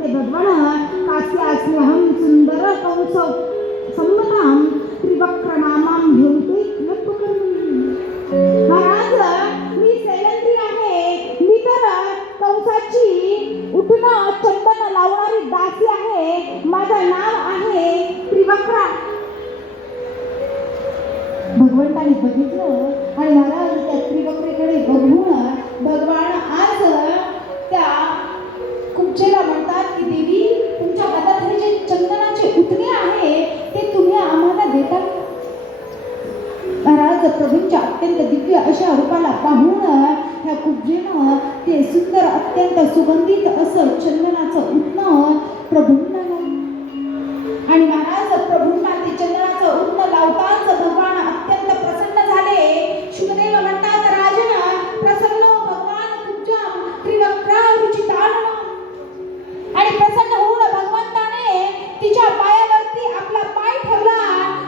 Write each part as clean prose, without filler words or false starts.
ते भगवान कास्यास्यहं सुंदर कंस संमताम त्रिवक्रनामाम घेऊते नटकर्मी. महाराज मी सैलंत्री आहे, मी तर कंसाची उठणं चंदन लावणारी दासी आहे. माझं नाव आहे त्रिवक्रा. भगवंताने बघितलं आणि महाराज त्या त्रिवक्रेकडे बघून भगवान आज त्या कुबजेला म्हणतात की देवी, तुमच्या हातात हे जे चंदनाचे उठणे आहे ते तुम्ही आम्हाला देता. महाराज प्रभूंच्या अत्यंत दिव्य अशा रूपाला पाहून ह्या कुबजेनं ते सुंदर अत्यंत सुगंधित असं चंदनाचं उठणं प्रभूंना लावलं. आणि महाराज प्रभूंना ते चंदनाचं उठणं लावताच भगवान अत्यंत प्रसन्न झाले. शुकदेव म्हणतात, राजन प्रसन्न भगवान कुब्जाम त्रिवक्रा रुचितान. आणि प्रसन्न होऊन भगवंताने तिच्या पायावरती आपला पाय ठेवला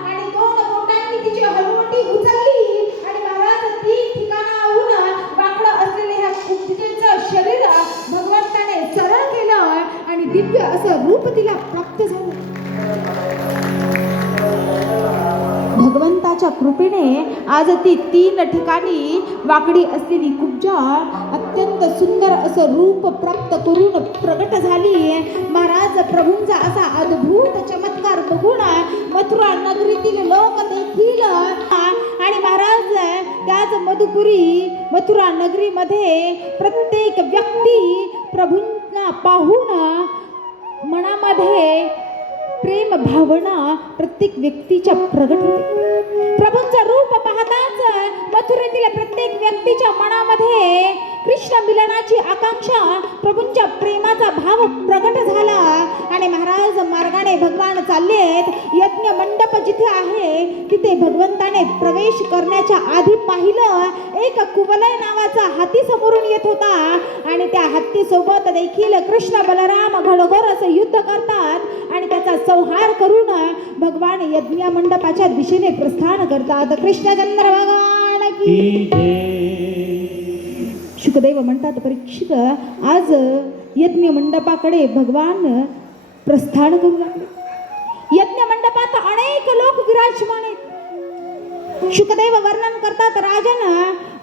आणि दोन बोटांनी तिची हलवटी उचलली आणि महाराज ती ठिकाणाहून वाकडं असलेले ह्या कुब्जेचं शरीर भगवंताने सरळ केलं आणि दिव्य असं रूप तिला प्राप्त झालं. भगवंताच्या कृपेने आज ती 3 ठिकाणी वाकडी असलेली कुब्जा अत्यंत सुंदर असं रूप प्राप्त करून प्रगट झाली. महाराज प्रभूंचा असा अद्भुत चमत्कार बघून मथुरा नगरीतील लोक देखील आणि महाराज त्याच मथुरा नगरीमध्ये प्रत्येक व्यक्ती प्रभूंना पाहून मनामध्ये प्रेम भावना प्रत्येक व्यक्तीच्या प्रगट होते. प्रभूंचं रूप पाहताच मथुरेतील प्रत्येक व्यक्तीच्या मनामध्ये कृष्ण मिलनाची आकांक्षा, प्रभूंच्या प्रेमाचा भाव प्रगट झाला. आणि महाराज मार्गाने भगवान चाललेत. यज्ञ मंडप जिथे आहे तिथे भगवंताने प्रवेश करण्याच्या आधी पाहिलं एक कुवलय नावाचा हाती समोरून येत होता आणि त्या हत्ती सोबत देखील कृष्ण बलराम घडघोर असं युद्ध करतात आणि त्याचा संहार करून भगवान यज्ञ मंडपाच्या दिशेने प्रस्थान करतात. कृष्णचंद्र भगवान की शुकदेव म्हणतात, परीक्षित आज यज्ञ मंडपाकडे भगवान प्रस्थान करू लागले. यज्ञ मंडपात अनेक लोक विराजमान आहेत. शुकदेव वर्णन करतात, राजन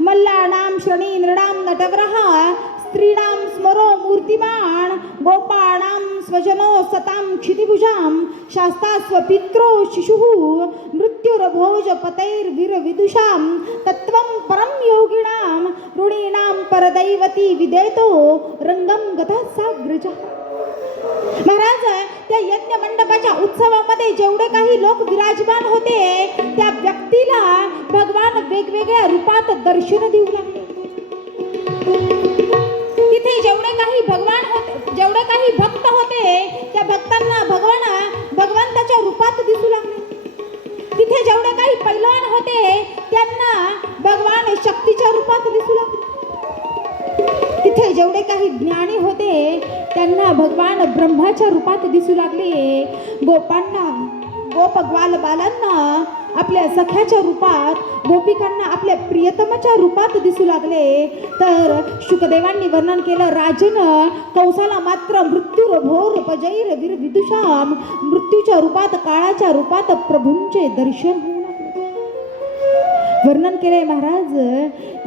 मल्लानाम श्रणी नृणाम नटग्रहा स्त्रीणां स्मरो मूर्तिमान गोपाणां स्वजनो सतां क्षितिभुजां शास्ता स्वपित्रो शिशुः मृत्युरभोज पतैर्वीरविदुषां तत्त्वं परं योगिनां ऋणीनां परदैवती विदेतो रंगम गतः साग्रजः. महाराज त्या यज्ञ मंडपाच्या उत्सवामध्ये जेवढे काही लोक विराजमान होते त्या व्यक्तीला भगवान वेगवेगळ्या रूपात दर्शन देऊ लागले. तिथे जेवढे काही भगवान होते, जेवढे काही भक्त होते त्या भक्तांना भगवंताच्या रूपात दिसू लागले. तिथे जेवढे काही पैलवान होते त्यांना भगवान शक्तीच्या रूपात दिसू लागले. तिथे जेवढे काही ज्ञानी होते त्यांना भगवान ब्रह्माच्या रूपात दिसू लागले. गोप ग्वाल बालांना आपल्या सख्याच्या रूपात, गोपिकांना आपल्या प्रियतमाच्या रूपात दिसू लागले. तर शुकदेवांनी वर्णन केलं, राजन कंसाला मात्र मृत्युरभोरपजैर विदुषाम मृत्यूच्या रूपात, काळाच्या रूपात प्रभूंचे दर्शन होऊ लागले. वर्णन केले महाराज,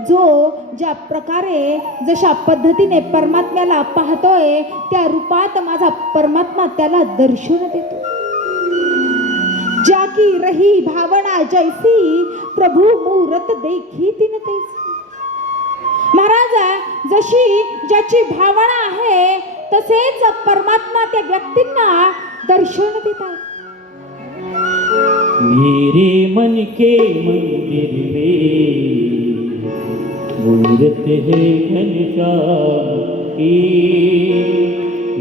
जो ज्या प्रकारे जशा पद्धतीने परमात्म्याला पाहतोय त्या रूपात माझा परमात्मा त्याला दर्शन देतो. जाकी रही भावना जैसी प्रभू मूरत देखी तिन तैसी. महाराज जशी ज्याची भावना आहे तसेच परमात्मा त्या व्यक्तींना दर्शन देतात. मेरे मन के मंदिर में मूरत है घनश्याम की.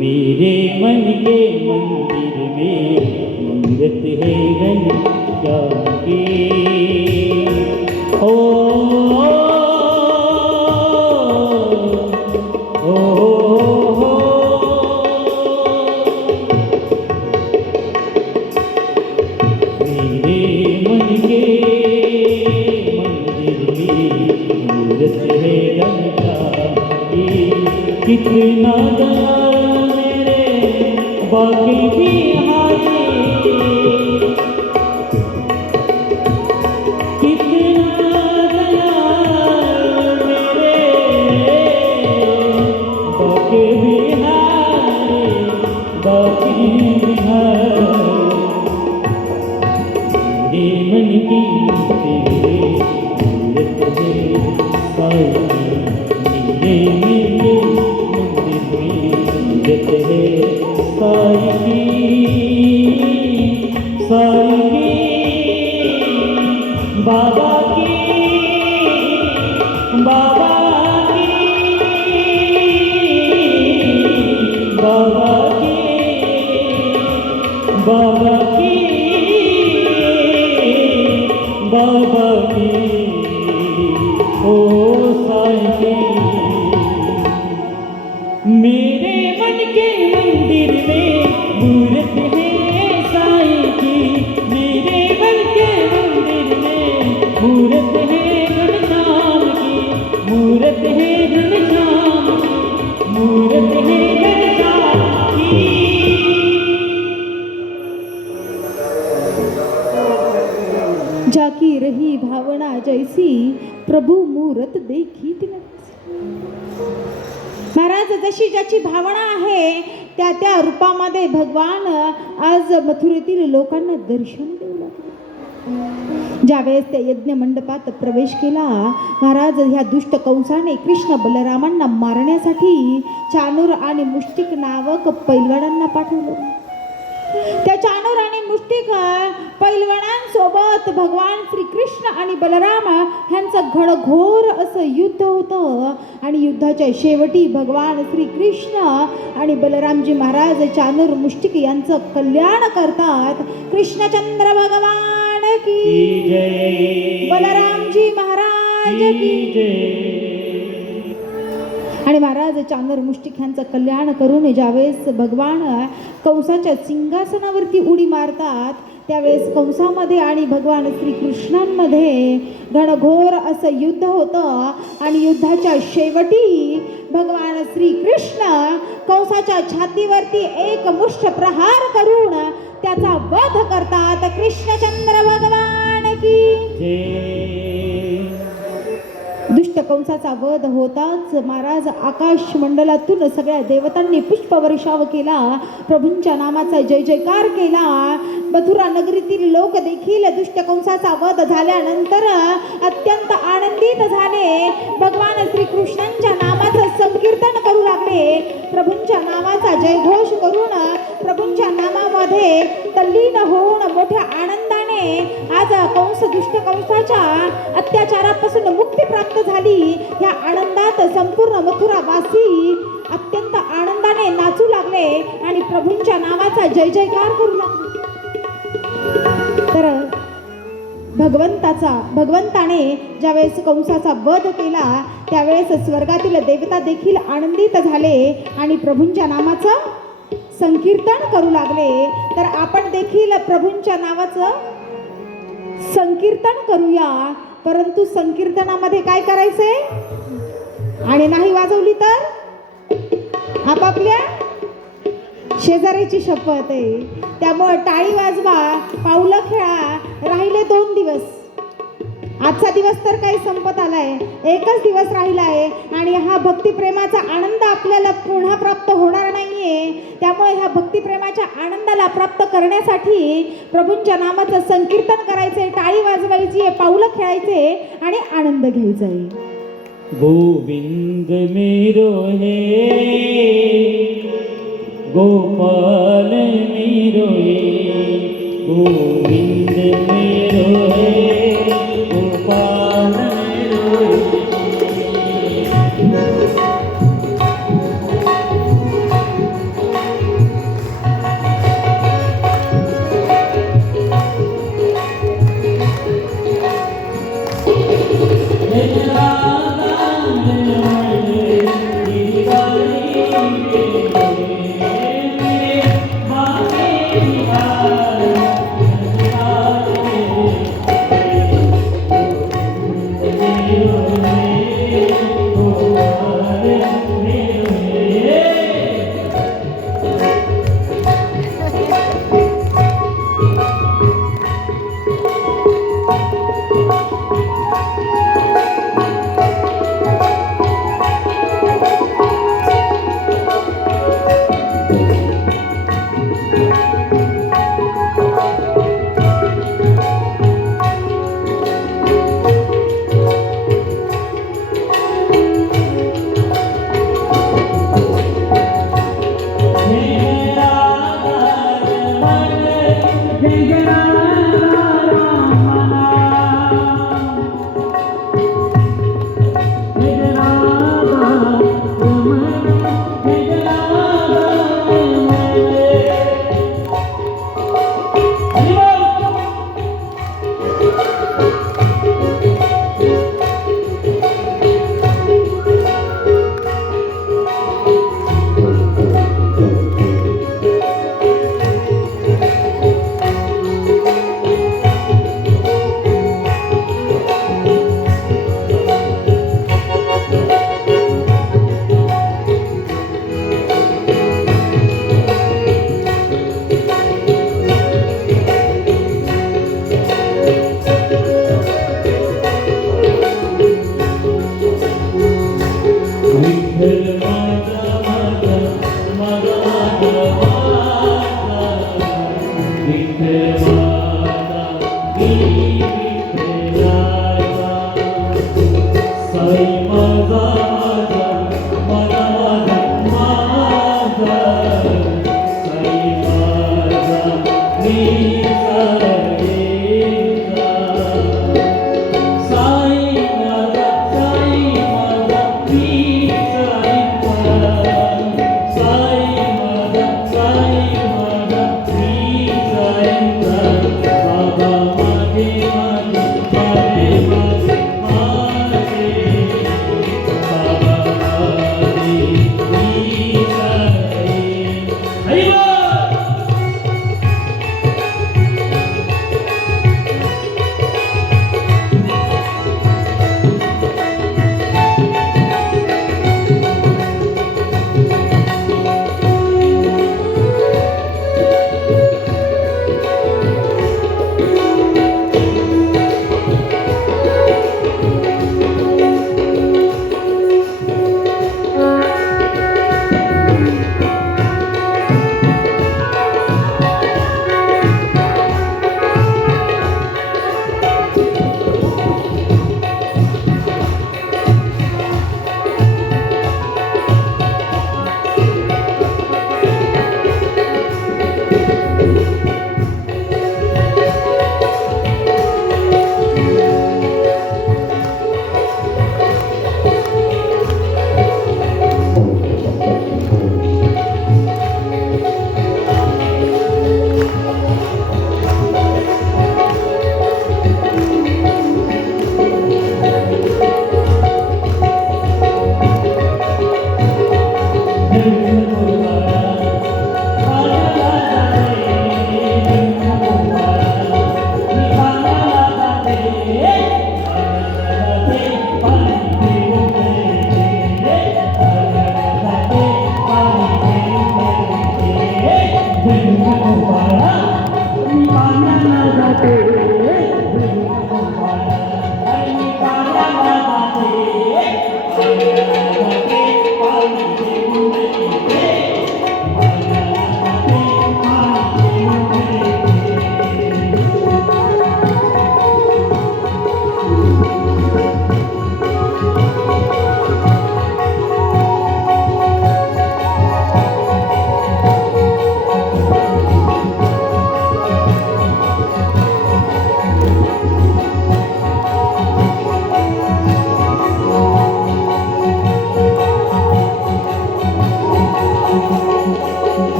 मेरे मन के मंदिर में मूरत है घनश्याम की. ओ कितना दयाल मेरे बाकी बिहारी कितना गया मेरे बाकी बिहारी बाकी बिहारी मन की तेरे मूरत है साई नीले नीले मंदिर में मूरत है साई की बाबा की बाबा की बाबा की बाबा की बाबा की ओ साई की मेरे मन के मंदिर में मूरत है साई की मेरे मन के मंदिर में मूरत है घनश्याम की मूरत है घनश्याम की मूरत है घनश्याम की जाकी रही भावना जैसी प्रभू मूरत देखी तिने महाराज जशी ज्याची भावना आहे त्या त्या रूपामध्ये भगवान आज मथुरेतील लोकांना दर्शन देऊ लागले. ज्यावेळेस त्या यज्ञ मंडपात प्रवेश केला महाराज ह्या दुष्ट कंसाने कृष्ण बलरामांना मारण्यासाठी चाणूर आणि मुष्टिक नावक पैलवानांना पाठवलं. त्या चाणूर आणि मुष्टिक पैलवानांसोबत भगवान श्रीकृष्ण आणि बलराम ह्यांचं घडघोर असं युद्ध होतं आणि युद्धाच्या शेवटी भगवान श्रीकृष्ण आणि बलरामजी महाराज चाणूर मुष्टिक यांचं कल्याण करतात. कृष्णचंद्र भगवान की जय बलरामजी महाराज की आणि महाराज चांदर मुष्टिक ह्यांचं कल्याण करून ज्यावेळेस भगवान कंसाच्या सिंहासनावरती उडी मारतात त्यावेळेस कंसामध्ये आणि भगवान श्रीकृष्णांमध्ये घनघोर असं युद्ध होतं आणि युद्धाच्या शेवटी भगवान श्रीकृष्ण कंसाच्या छातीवरती एक मुष्ट प्रहार करून त्याचा वध करतात. कृष्णचंद्र भगवान की दुष्ट कंसाचा वध होताच महाराज आकाश मंडलातून सगळ्या देवतांनी पुष्पवर्षाव केला. प्रभूंच्या नामाचा जय जयकार केला. मथुरा नगरीतील लोक देखील दुष्ट कंसाचा वध झाल्यानंतर अत्यंत आनंदित झाले. भगवान श्रीकृष्णांच्या नामाचं संकीर्तन करू लागले. प्रभूंच्या नामाचा जयघोष करून प्रभूंच्या नामामध्ये तल्लीन होऊन मोठ्या आनंदाने आज दुष्ट कंसाच्या अत्याचारापासून मुक्ती प्राप्त झाली. या आनंदात संपूर्ण मथुरावासी अत्यंत आनंदाने नाचू लागले आणि प्रभूंच्या नावाचा जय जयकार करू लागले. तर भगवंताने ज्यावेळेस कंसाचा वध केला त्यावेळेस स्वर्गातील देवता देखील आनंदित झाले आणि प्रभूंच्या नामाचं संकीर्तन करू लागले. तर आपण देखील प्रभूंच्या नावाचं संकीर्तन करूया. परंतु संकीर्तनामध्ये काय करायचंय आणि नाही वाजवली तर आपापल्या शेजाऱ्याची शपथ आहे. त्यामुळे टाळी वाजवा, पाऊलं खेळा. राहिले 2 दिवस. आजचा दिवस तर काही संपत आलाय. एकच दिवस राहिला आहे आणि हा भक्तिप्रेमाचा आनंद आपल्याला पुन्हा प्राप्त होणार नाहीये. त्यामुळे ह्या भक्तिप्रेमाच्या आनंदाला प्राप्त करण्यासाठी प्रभूंच्या नामाचं संकीर्तन करायचंय, टाळी वाजवायची आहे, पाऊलं खेळायचे आणि आनंद घ्यायचा आहे. गोविंद मेरो है गोपाल मेरो है गोविंद मेरो है गोपाल मेरो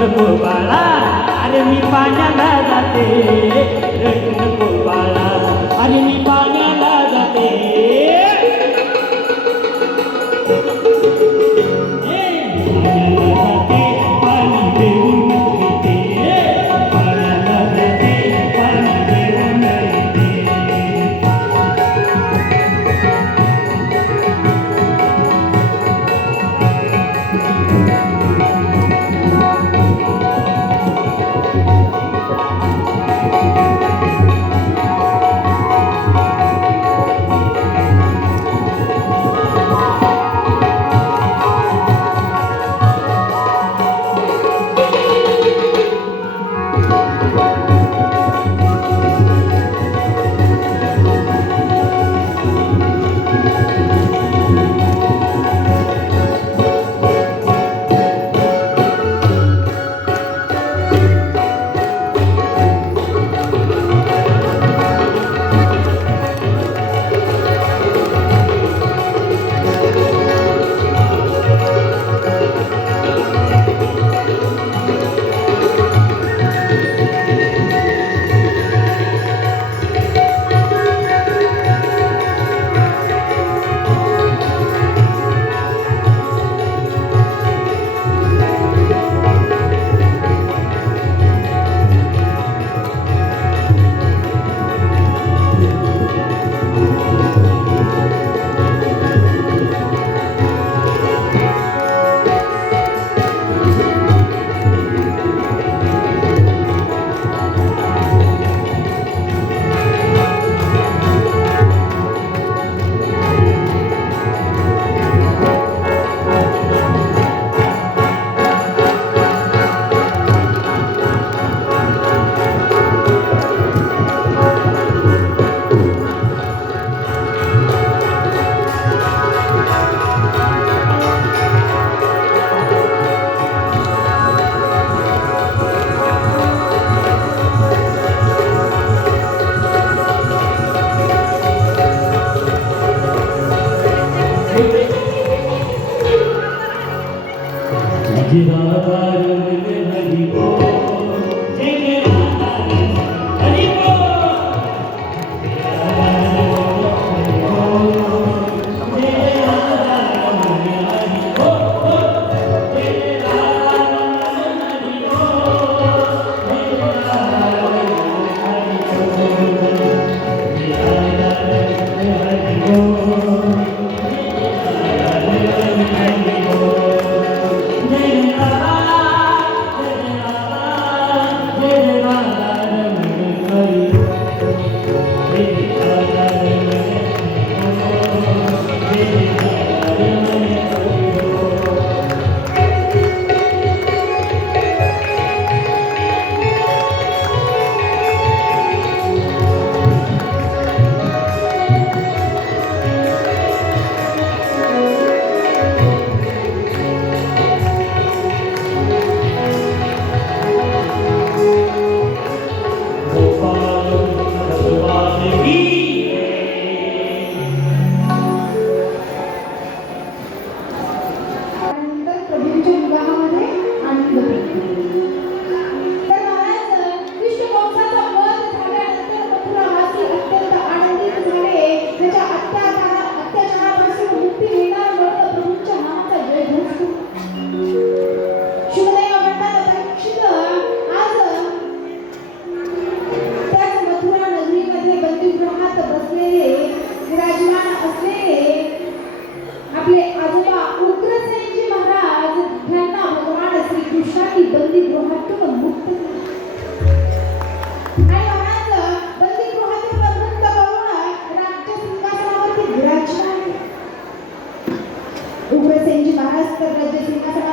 नको बाळा अरे मी पाण्याला जाते रडू नको बाळा अरे मी पाण्याला जाते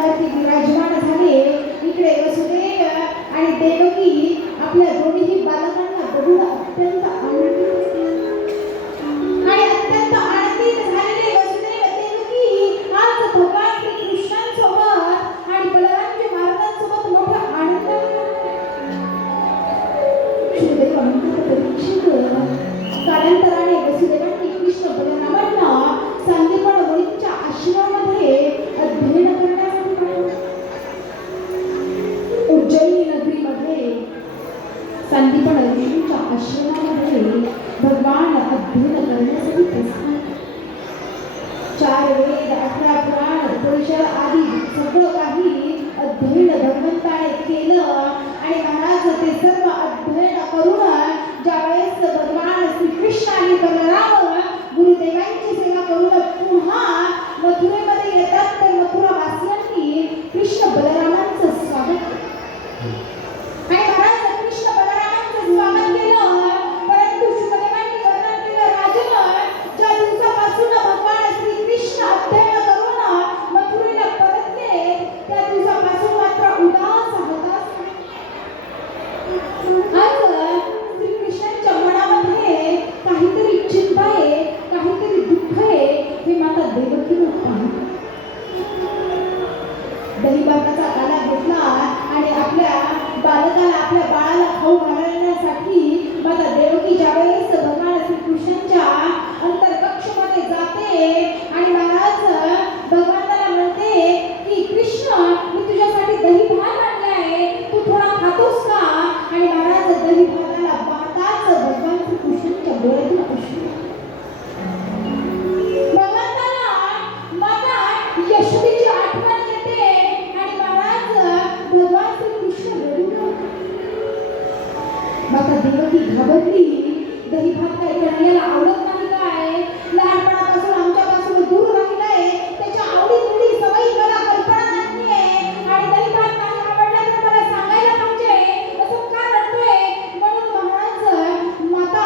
सिंहासनावरती विराजमान झाले. इकडे वसुदेव आणि देवकी आपल्या दोन्ही बालकांना बघून अत्यंत आनंदित आणि अत्यंत आनंदित झालेले वसुदेव देवकी आज भगवान श्री कृष्णांसोबत आणि बलरामजी महाराजांसोबत मोठा आनंद वसुदेव म्हणतात परीक्षित कालांतराने वसुदेवांनी कृष्ण बलरामांना सांदीपण मुनींच्या आश्रमामध्ये अध्ययन करण्यासाठी पाठवले. उज्जैनी नगरीमध्ये सांदीपण ऋषींच्या आश्रमामध्ये भगवान अध्ययन करण्यासाठी प्रस्थान. 4 वेद 18 पुराण उपनिषद आदी सगळं काही अध्ययन भगवंताने केलं आणि महाराज ते सर्व अध्ययन करून ज्यावेळेस भगवान श्रीकृष्ण आणि बलराम गुरुदेवांची सेवा करून पुन्हा मथुरेमध्ये येतात तर मथुरावासियांनी कृष्ण बलरामांचं स्वागत आणि महाराज कृष्ण बलरामांचं स्वागत केलं. परंतु शुकदेवांनी वर्णन केलं राजन ज्या दिवसापासून भगवान श्रीकृष्ण अध्ययन करून मथुरेला परतले त्या दिवसापासून मात्र उदास हताश आज श्रीकृष्णांच्या मनामध्ये काहीतरी चिंता आहे, काहीतरी दुःख आहे हे माता देवकीने पाहिलं. दहीभाताचा काला घेतला आणि आपल्या बालकाला आपल्या बाळाला खाऊ घालण्यासाठी माता देवकी ज्यावेळेस भगवान श्रीकृष्णांच्या अंतर्कक्षमध्ये जाते आणि महाराज भगवंताला म्हणते की कृष्ण मी तुझ्यासाठी दही भात आणले आहे, तू थोडा खातोस का? आणि महाराज दही भाताला पाहताच भगवान श्रीकृष्णांच्या डोळ्यातून अश्रू. भगवंताला माता यशोदेची आठवण येते आणि महाराज भगवान श्रीकृष्ण रडू लागले. माता देवकी घाबरली. दही भात काय कन्याला आवडत नाही काय? लहानपणापासून आमच्यापासून दूर राहिलाय, त्याच्या आवडी सवयी मला कल्पना नाहीये आणि दही भात नाही आवडला तर मला सांगायला पाहिजे असं का रडतोय? म्हणून महाराज माता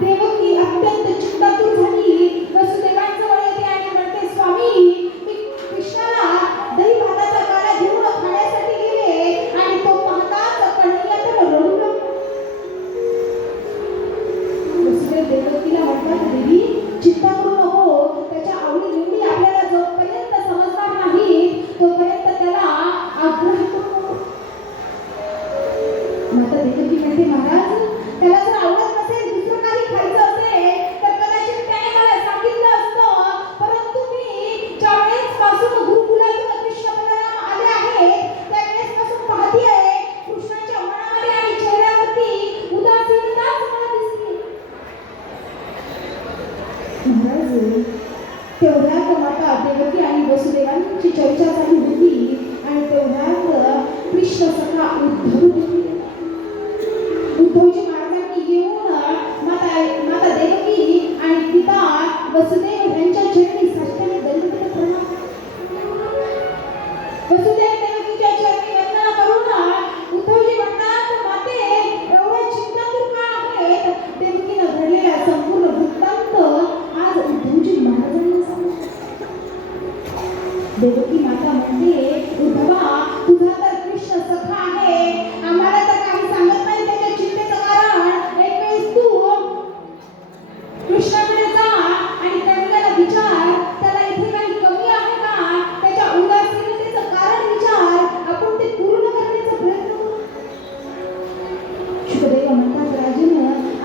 देवकी अत्यंत चिंतातूर झाली. वसुदेवांजवळ येते आणि म्हणते स्वामी मी कृष्णाला दही भाताचा गाडा घेऊन खाण्यासाठी गेले आणि तो पाहताच कन्हैया तर रडू लागला. वसुदेव देवकीला म्हणतात देवी चिंता करू नको, त्याच्या आवडी निवडी आपल्याला जोपर्यंत समजणार नाही तोपर्यंत त्याला आग्रह करू नको. माता देवकी म्हणते महाराज त्याला जर आवडत नसेल दुसरं काही खायचं असेल तर कदाचित त्याने मला सांगितलं असतं. परंतु मी ज्यावेळेस पासून गुरुकुलातून कृष्ण बलराम आले आहेत त्यावेळेस पासून पाहती आहे कृष्णाच्या मनामध्ये आणि चेहऱ्यावरती उदासीनताच मला दिसते. महाराज तेवढ्यात माता देवकी आणि वसुदेवांची चर्चा झाली होती आणि तेवढ्यात कृष्ण सखा उद्धवजी महाराजांनी येऊन माता देवकी आणि पिता वसुदेव यांच्या चरणी साष्टांग दंडवत प्रणाम. वसुदेव देवकीच्या चरणी वंदना करून उद्धवजी म्हणतात माते एवढ्या चिंतातूर का आहेत? देवकीनं घडलेला संपूर्ण वृत्तांत आज उद्धवजी महाराजांनी सांगितलं. देवकी माता म्हणते उद्धवा तुझा तर कृष्ण सखा आहे, आम्हाला तर काही सांगत नाही त्याच्या चिंतेचं कारण. एक वेळेस तू कृष्णाकडे जा आणि त्याला विचार त्याला इथे काही कमी आहे का? त्याच्या उदासीनतेचं कारण विचार, आपण ते पूर्ण करण्याचा प्रयत्न करू. शुकदेव म्हणतात राजन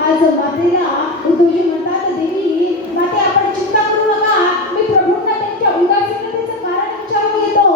आज मातेला उद्धवजी म्हणतात देवी माते आपण चिंता करू नका, मी प्रभूंना त्यांच्या उदासीनतेचं कारण विचारून येतो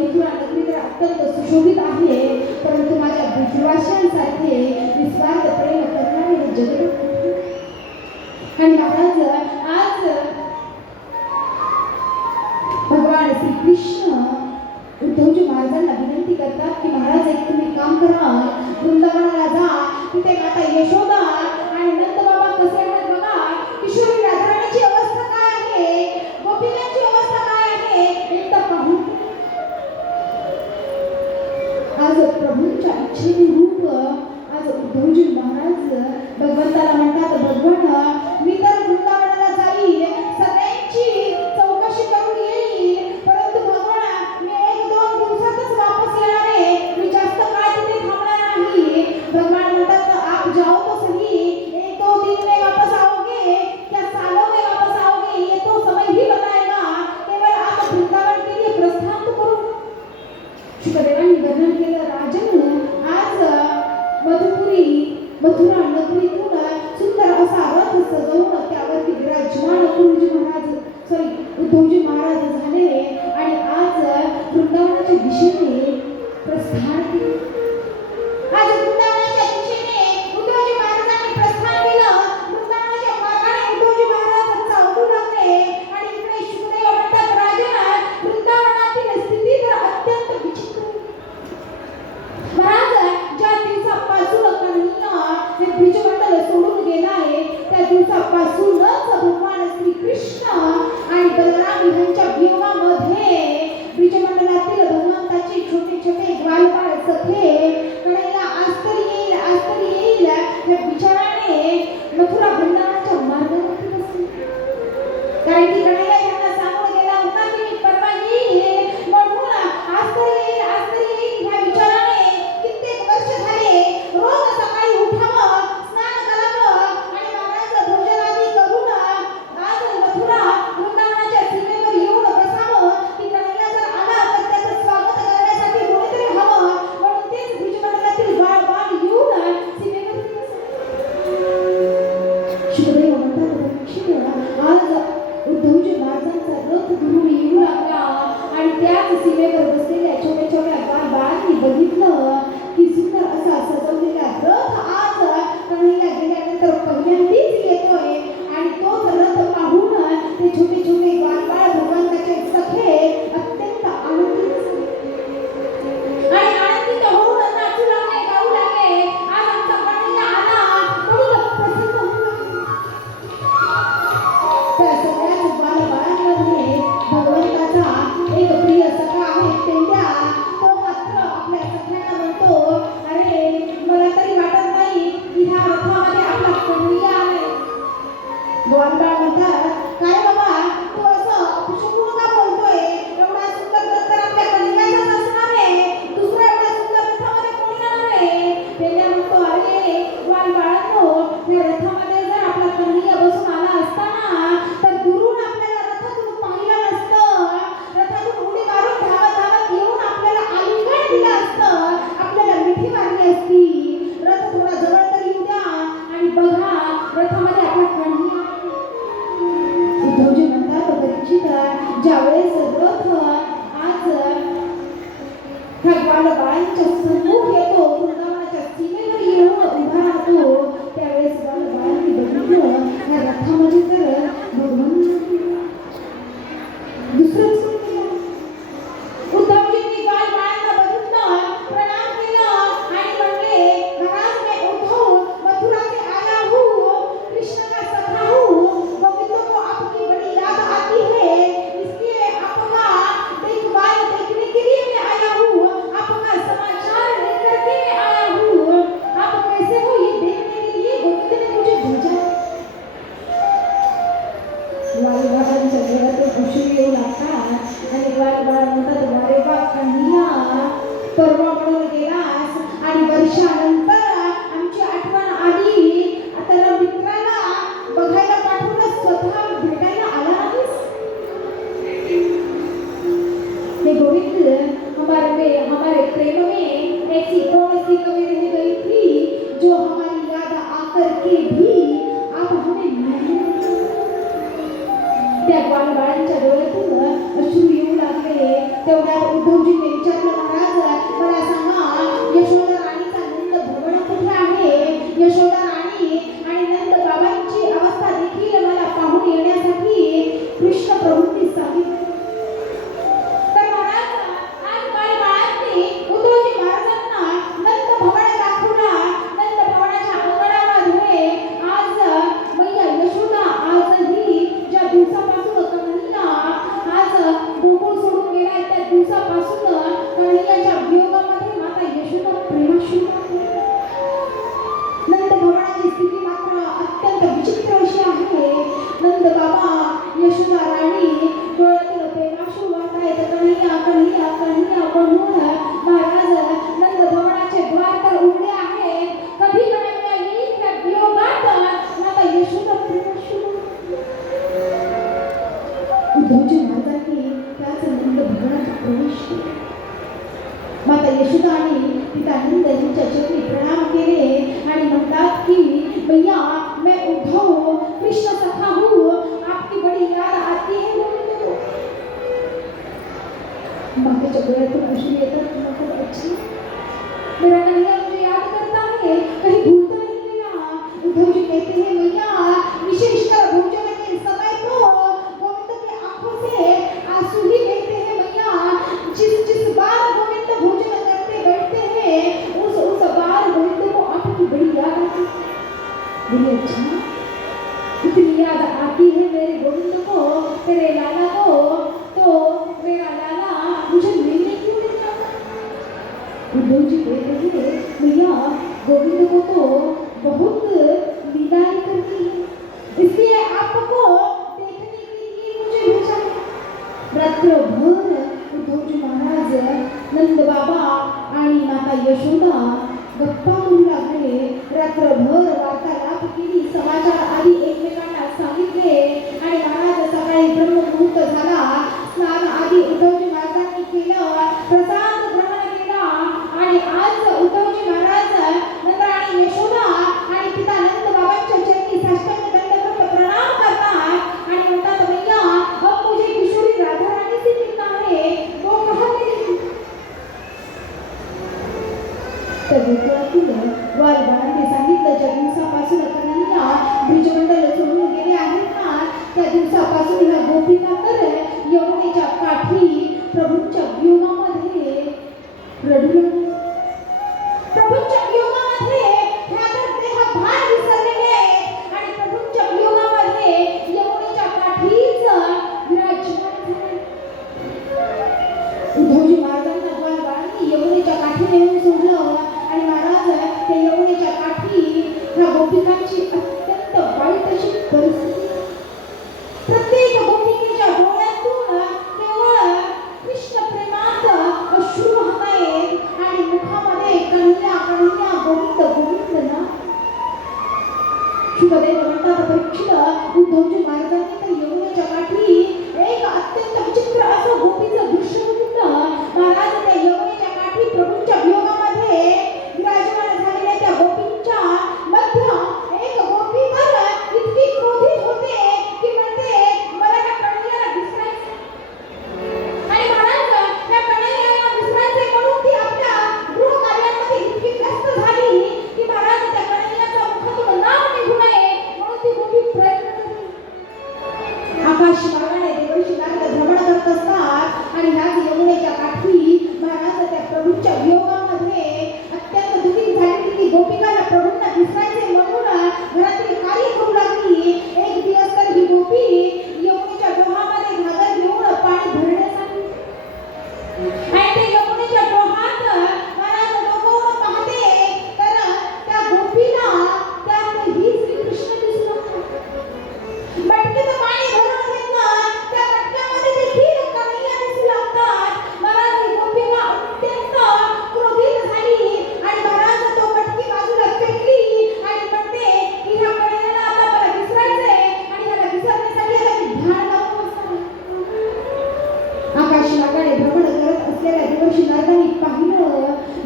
मथुरा नगरी तर अत्यंत सुशोभित आहे, परंतु माझ्या ब्रिजवासियांसारखे निस्वार्थ प्रेम करणारे हे जगत नाही. आणि महाराज आज भगवान श्रीकृष्ण उद्धवजी महाराजांना विनंती करतात की महाराज एक तुम्ही काम करा, वृंदावनाला जा, तिथे माता यशोदा आणि नंद बाबा कसे आहेत बघा, किशोरी राधाराणीची अवस्था काय आहे, गोपिकांची अवस्था काय आहे एकदा पाहून. आज प्रभूंच्या इच्छेने रूप आज उद्धवजी महाराज भगवंताला म्हणतात, भगवान मी तर वृंदावनाला जाईल, सगळ्यांची चौकशी करून येईल, परंतु भगवान मी 1-2 दिवसातच वापस येणार आहे, मी जास्त काळ तिथे थांबणार नाही. भगवान म्हणतात आप जाओ तो सही, 1-2 दिन में वापस आओगे क्या सालों में वापस आओगे ये तो समय ही बताएगा, केवल आप वृंदावन के लिए प्रस्थान तो करो. शुकदेवांनी वर्णन केलं, राजन आज मथुरा नगरीतून सुंदर असा रथ सजवून त्यावरती विराजमान उद्धवजी महाराज झाले आणि आज वृंदावनाच्या दिशेने प्रस्थान केले. आज वृंदावनाच्या दिशेने उद्धवजी महाराजांनी प्रस्थान केलं. वृंदावनाच्या मार्गाने उद्धवजी महाराज चालू लागले आणि इकडे शुकदेव म्हणतात, राजन वृंदावनातील स्थिती तर अत्यंत विचित्र. महाराज ज्या दिवसापासून कन्हैया हे ब्रिजमंडल सोडून गेला आहे त्या दिवसापासूनच भगवान श्रीकृष्ण आणि बलराम यांच्या वियोगामध्ये ब्रिजमंडलातील भगवंताचे छोटे छोटे ग्वालबाळ सखे कन्हैया आज तरी येईल या विचाराने मथुरा वृंदावनाच्या मार्गावरती बसले. कारण की कन्हैया यांना सांगून गेला होता की मी परवा येईल, म्हणून आज तरी येईल या विचाराने कित्येक वर्ष झाले रोज सकाळी उठावं, स्नान करावं आणि महाराज भोजनादी करून आज मथुरा वृंदावनाच्या सीमेवर येऊन बसावं की कन्हैया जर आला तर त्याचं स्वागत करण्यासाठी कोणीतरी हवं, म्हणून तेच ब्रिजमंडलातील बाळ येऊन सीमेवर शुकदेव म्हणतात, आज उद्धवजी महाराजांचा रथ धरून येऊ लागला आणि त्याच सीमेवर बसलेल्या छोट्या छोट्या बाळांनी बघितलं की सुंदर असा सजवलेला रथ आज कन्हैया गेल्यानंतर पहिल्यांदाच येतोय आणि तोच रथ पाहून ते छोटे छोटे बाळ भगवंताचे सखे अत्यंत आनंदित झाले आणि आनंदित होऊन नाचू लागले, गाऊ लागले, आज आमचा कन्हैया आला म्हणून प्रसन्न होऊ लागले. त्या सगळ्याच बाळांमध्ये भगवंताचा एक प्रिय सखा आहे पेंड्या. तो मात्र आपल्या सख्यांना म्हणतो, अरे मला तरी वाटत नाही की ह्या रथामध्ये आपला कन्हैया आहे. ग्वालबाळ म्हणतात, काय बाबा तू असं अपशकुन का बोलतोय, एवढा सुंदर रथ तर आपल्या कन्हैयाचाच असणार आहे, दुसऱ्या एवढ्या सुंदर रथामध्ये कोणी येणार आहे. पेंड्या म्हणतो, अरे ग्वालबाळांनो, या रथामध्ये जर आपला कन्हैया बसून आला असता ना तर दुरून आपल्याला रथातून पाहिलं नसतं, रथातून उडी मारून धावत धावत येऊन आपल्याला आलिंगन दिलं असतं, आपल्याला मिठी मारली असती. रथ थोडा जवळ तर येऊ द्या आणि बघा रथामध्ये आपला कन्हैया. उद्धवजी म्हणतात, परीक्षित ज्यावेळेस रथ आज ह्या बाळांच्या समोर येतो, वृंदावनाच्या सीमेवर येऊन उभा राहतो, त्यावेळेस बाळांनी बघितलं या रथामध्ये तर भगवान दुसरंच कोणी नाही. उद्धवजींनी बाळांना बघितलं, प्रणाम केलं आणि म्हणले, महाराज मैं उद्धव मथुरा से आया हूँ, कृष्ण का सखा हूँ, गोविंदों को आपकी बड़ी याद आती है, इसलिए आपका देखभाल देखने के लिए मैं आया हूँ, आपका समाचार लेकर के मैं आया हूँ, आप कैसे हो ये देखने के लिए गोविंद ने मुझे भेजा. ग्वालबाळांच्या घरात खुशी येऊ लागतात आणि ग्वालबाळ म्हणतात, अरे बा कन्हैया परवा म्हणून गेलास आणि वर्षानंतर आमची आठवण आली, आता मित्राला बघायला पाठवून स्वतः भेटायला आला नाहीस. हे गोविंद हमारे प्रेम में ऐसी कौन सी कमी रह गई थी जो हमारी याद आकर के भी आप हमें नहीं. त्या बाळांच्या डोळ्यातून अश्रू येऊ लागले. तेवढ्यात उद्धवजीने यशोदा आणि पिता नंद यांच्या चरणी प्रणाम केले आणि म्हणतात की भैया मैं उद्धव कृष्ण सखा हूँ, आपकी बड़ी याद आती है गोविंद को. मातेच्या डोळ्यातून अश्रू येतात. मतलब अच्छी मेरा कन्हैया मुझे याद करता है, कहीं भूलता नहीं भैया. उद्धव जी कहते हैं भैया विशेषकर भोजन के समय तो गोविंद की आंखों से आंसू ही बहते हैं भैया. जिस बार गोविंद भोजन करते बैठते हैं उस बार गोविंद को आपकी बड़ी याद आती है. बोले अच्छा, इतनी याद आती है मेरे गोविंद को, तेरे लाला को, तो मेरा लाला मुझे मिलने क्यों नहीं आता. उद्धव जी कहते हैं भैया गोविंद को तो बहुत लीलाएं करती है, इसलिए आपको देखने के लिए मुझे भेजा है. रात्रभर उद्धवजी महाराज नंद बाबा आणि माता यशोदा गप्पा करू लागले. रात्रभर वार्तालाप केली, समाचार आधी एकमेकांना सांगितले आणि महाराज सकाळी ब्रह्ममुहूर्त झाला. स्नान आधी उद्धवजी महाराजांनी केलं, प्रसाद ग्रहण केला आणि आज उद्धवजी महाराज नंद आणि यशोदा आणि पिता नंद बाबांच्या चरणी साष्टांग दंडवत प्रणाम करतात आणि म्हणतात भैया अब मुझे किशोरी राधा रानी से मिलना है, वो कहाँ मिलेगी. तर गोकुळातील बाळांनी सांगितलं ज्या दिवसापासून कन्हैया ब्रिजमंडल सोडून गेले आहेत ना, त्या दिवसापासून ह्या गोपिका तर यमुनेच्या काठी प्रभूंच्या वियोगामध्ये रडू लागल्या. प्रभूंच्या वियोगामध्ये ह्या तर देहभार विसरलेले आहेत आणि प्रभूंच्या वियोगामध्ये यमुनेच्या काठीच विराजमान झाले. उद्धवजी महाराजांना बाळांनी यमुनेच्या काठी नेऊन सोडलं आणि महाराज त्या यमुनेच्या काठी ह्या गोपिकांची अत्यंत वाईट अशी परिस्थिती. प्रत्येक गोपिकेच्या डोळ्यातून केवळ कृष्ण प्रेमात अश्रू वाहत आहेत आणि मुखामध्ये कन्हैया कन्हैया गोविंद गोविंद ना. शुभदेव म्हणतात परीक्षित उद्धवजी महाराजांनी तर यमुनेच्या काठी एक अत्यंत विचित्र असं गोपीचं दृश्य बघितलं. महाराज त्या यमुनेच्या काठी प्रभूंच्या वियोगामध्ये विराजमान झालेल्या त्या गोपींच्या मध्य एक गोपी तर इतकी क्रोधित होते की म्हणते मला त्या कन्हैयाला विसरायचं. आणि महाराज त्या कन्हैयाला विसरायचे म्हणून ती आपल्या गृहकार्यांमध्ये इतकी व्यस्त झाली की महाराज त्या कन्हैयाच्या मुखातून नाव निघू नये म्हणून ती गोपी प्रयत्न करते. आकाश मार्गाने देवर्षी नारद भ्रमण करत असतात आणि ह्याच यमुनेच्या काठी महाराज त्या प्रभूंच्या वियोगामध्ये अत्यंत दुःखी झाली की गोपिकाला प्रभूंना विसरायचे म्हणून घरातील कार्य करू लागली. एक दिवस तर ही गोपी यमुनेच्या डोहामध्ये घागर घेऊन पाणी भरण्यासाठी आणि ते यमुनेच्या डोहात महाराज डोकावून पाहते तर त्या गोपीला त्यातही श्रीकृष्ण दिसू लागतात. मटकीत पाणी भरून घेतलं, त्या मटक्यामध्ये देखील कन्हैया दिसू लागतात. महाराज ही गोपिका अत्यंत क्रोधित झाली आणि महाराज तो मटकी बाजूला फेकली आणि म्हणते की ह्या कन्हैयाला आता मला विसरायचंय आणि ह्याला विसरण्यासाठी आता मी ध्यान लावून बसणार. आकाश मार्गाने भ्रमण करत असलेल्या देवर्षी नारदांनी पाहिलं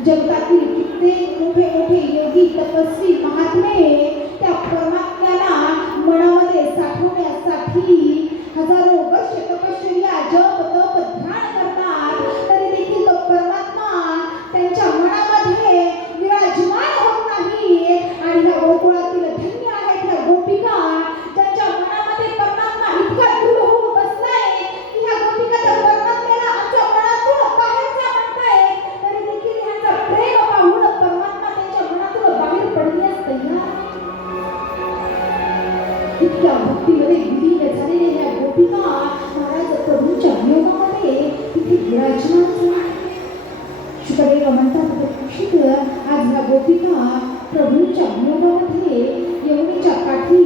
जगतातील कित्येक मोठे मोठे योगी तपस्वी महात्मे त्या परमात्म्याला मनामध्ये साठवण्यासाठी हजारो वर्ष तपश्चर्या जप तप ध्यान करतात, तरी देखील तो परमात्मा त्यांच्या मनामध्ये विराजमान होत नाही. आणि ह्या गोकुळातील धन्य आहेत ह्या गोपिका ज्यांच्या मनामध्ये परमात्मा इतका दृढ होऊन बसलाय की ह्या गोपिका त्या परमात्म्याला आमच्या मनातून बाहेरचा म्हणतायत, तरी देखील ह्यांचा प्रेम पाहून परमात्मा त्यांच्या मनातून बाहेर पडण्यास तयार. इतक्या भक्तीमध्ये विलीन झालेल्या ह्या गोपिका महाराज प्रभूंच्या वियोगामध्ये तिथे विराजमान झाल्या. शुकदेव म्हणतात परीक्षित आज ह्या गोपिका प्रभूंच्या वियोगामध्ये यमुनेच्या काठी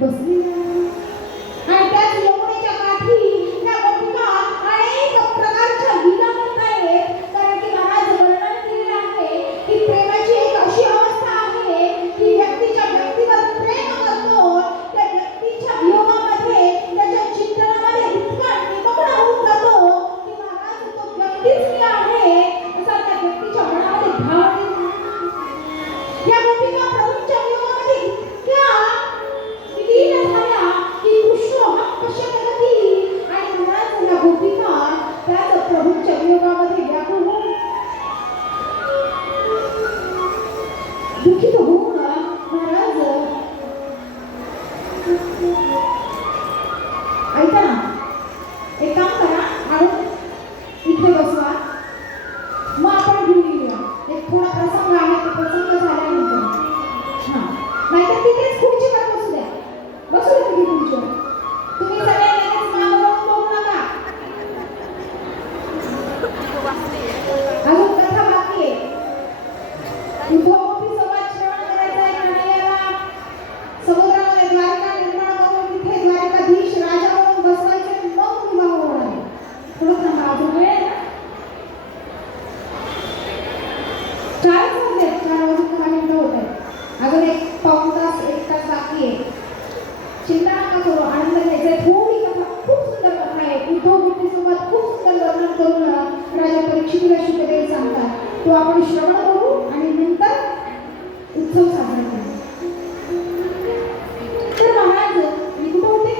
बसलेल्या आहेत आणि त्याच यमुनेच्या काठी ह्या गोपिका अनेक प्रकारच्या लीला करतायत. कारण की महाराज वर्णन केलेलं आहे की प्रेमाची एक अशी अवस्था आहे की व्यक्तीच्या व्यक्तीवर प्रेम करतो, त्या व्यक्तीच्या वियोगामध्ये त्याच्या चिंतनामध्ये इतका निमग्न होऊन जातो की महाराज तो व्यक्तीच मी आहे असा त्या व्यक्तीच्या दे, 4:06 होत आहे. अजून एक पाऊण तास 1 तास बाकी आहे. चिंता नका करू, आनंद घ्यायचा. थोडी कथा, खूप सुंदर कथा आहे. उद्धव गोपीसोबत खूप सुंदर वर्णन करून राजा परीक्षितीला शुकदेव सांगतात. तो आपण श्रवण करू आणि नंतर उत्सव साजरा करू. तर महाराज मी कुठं होते?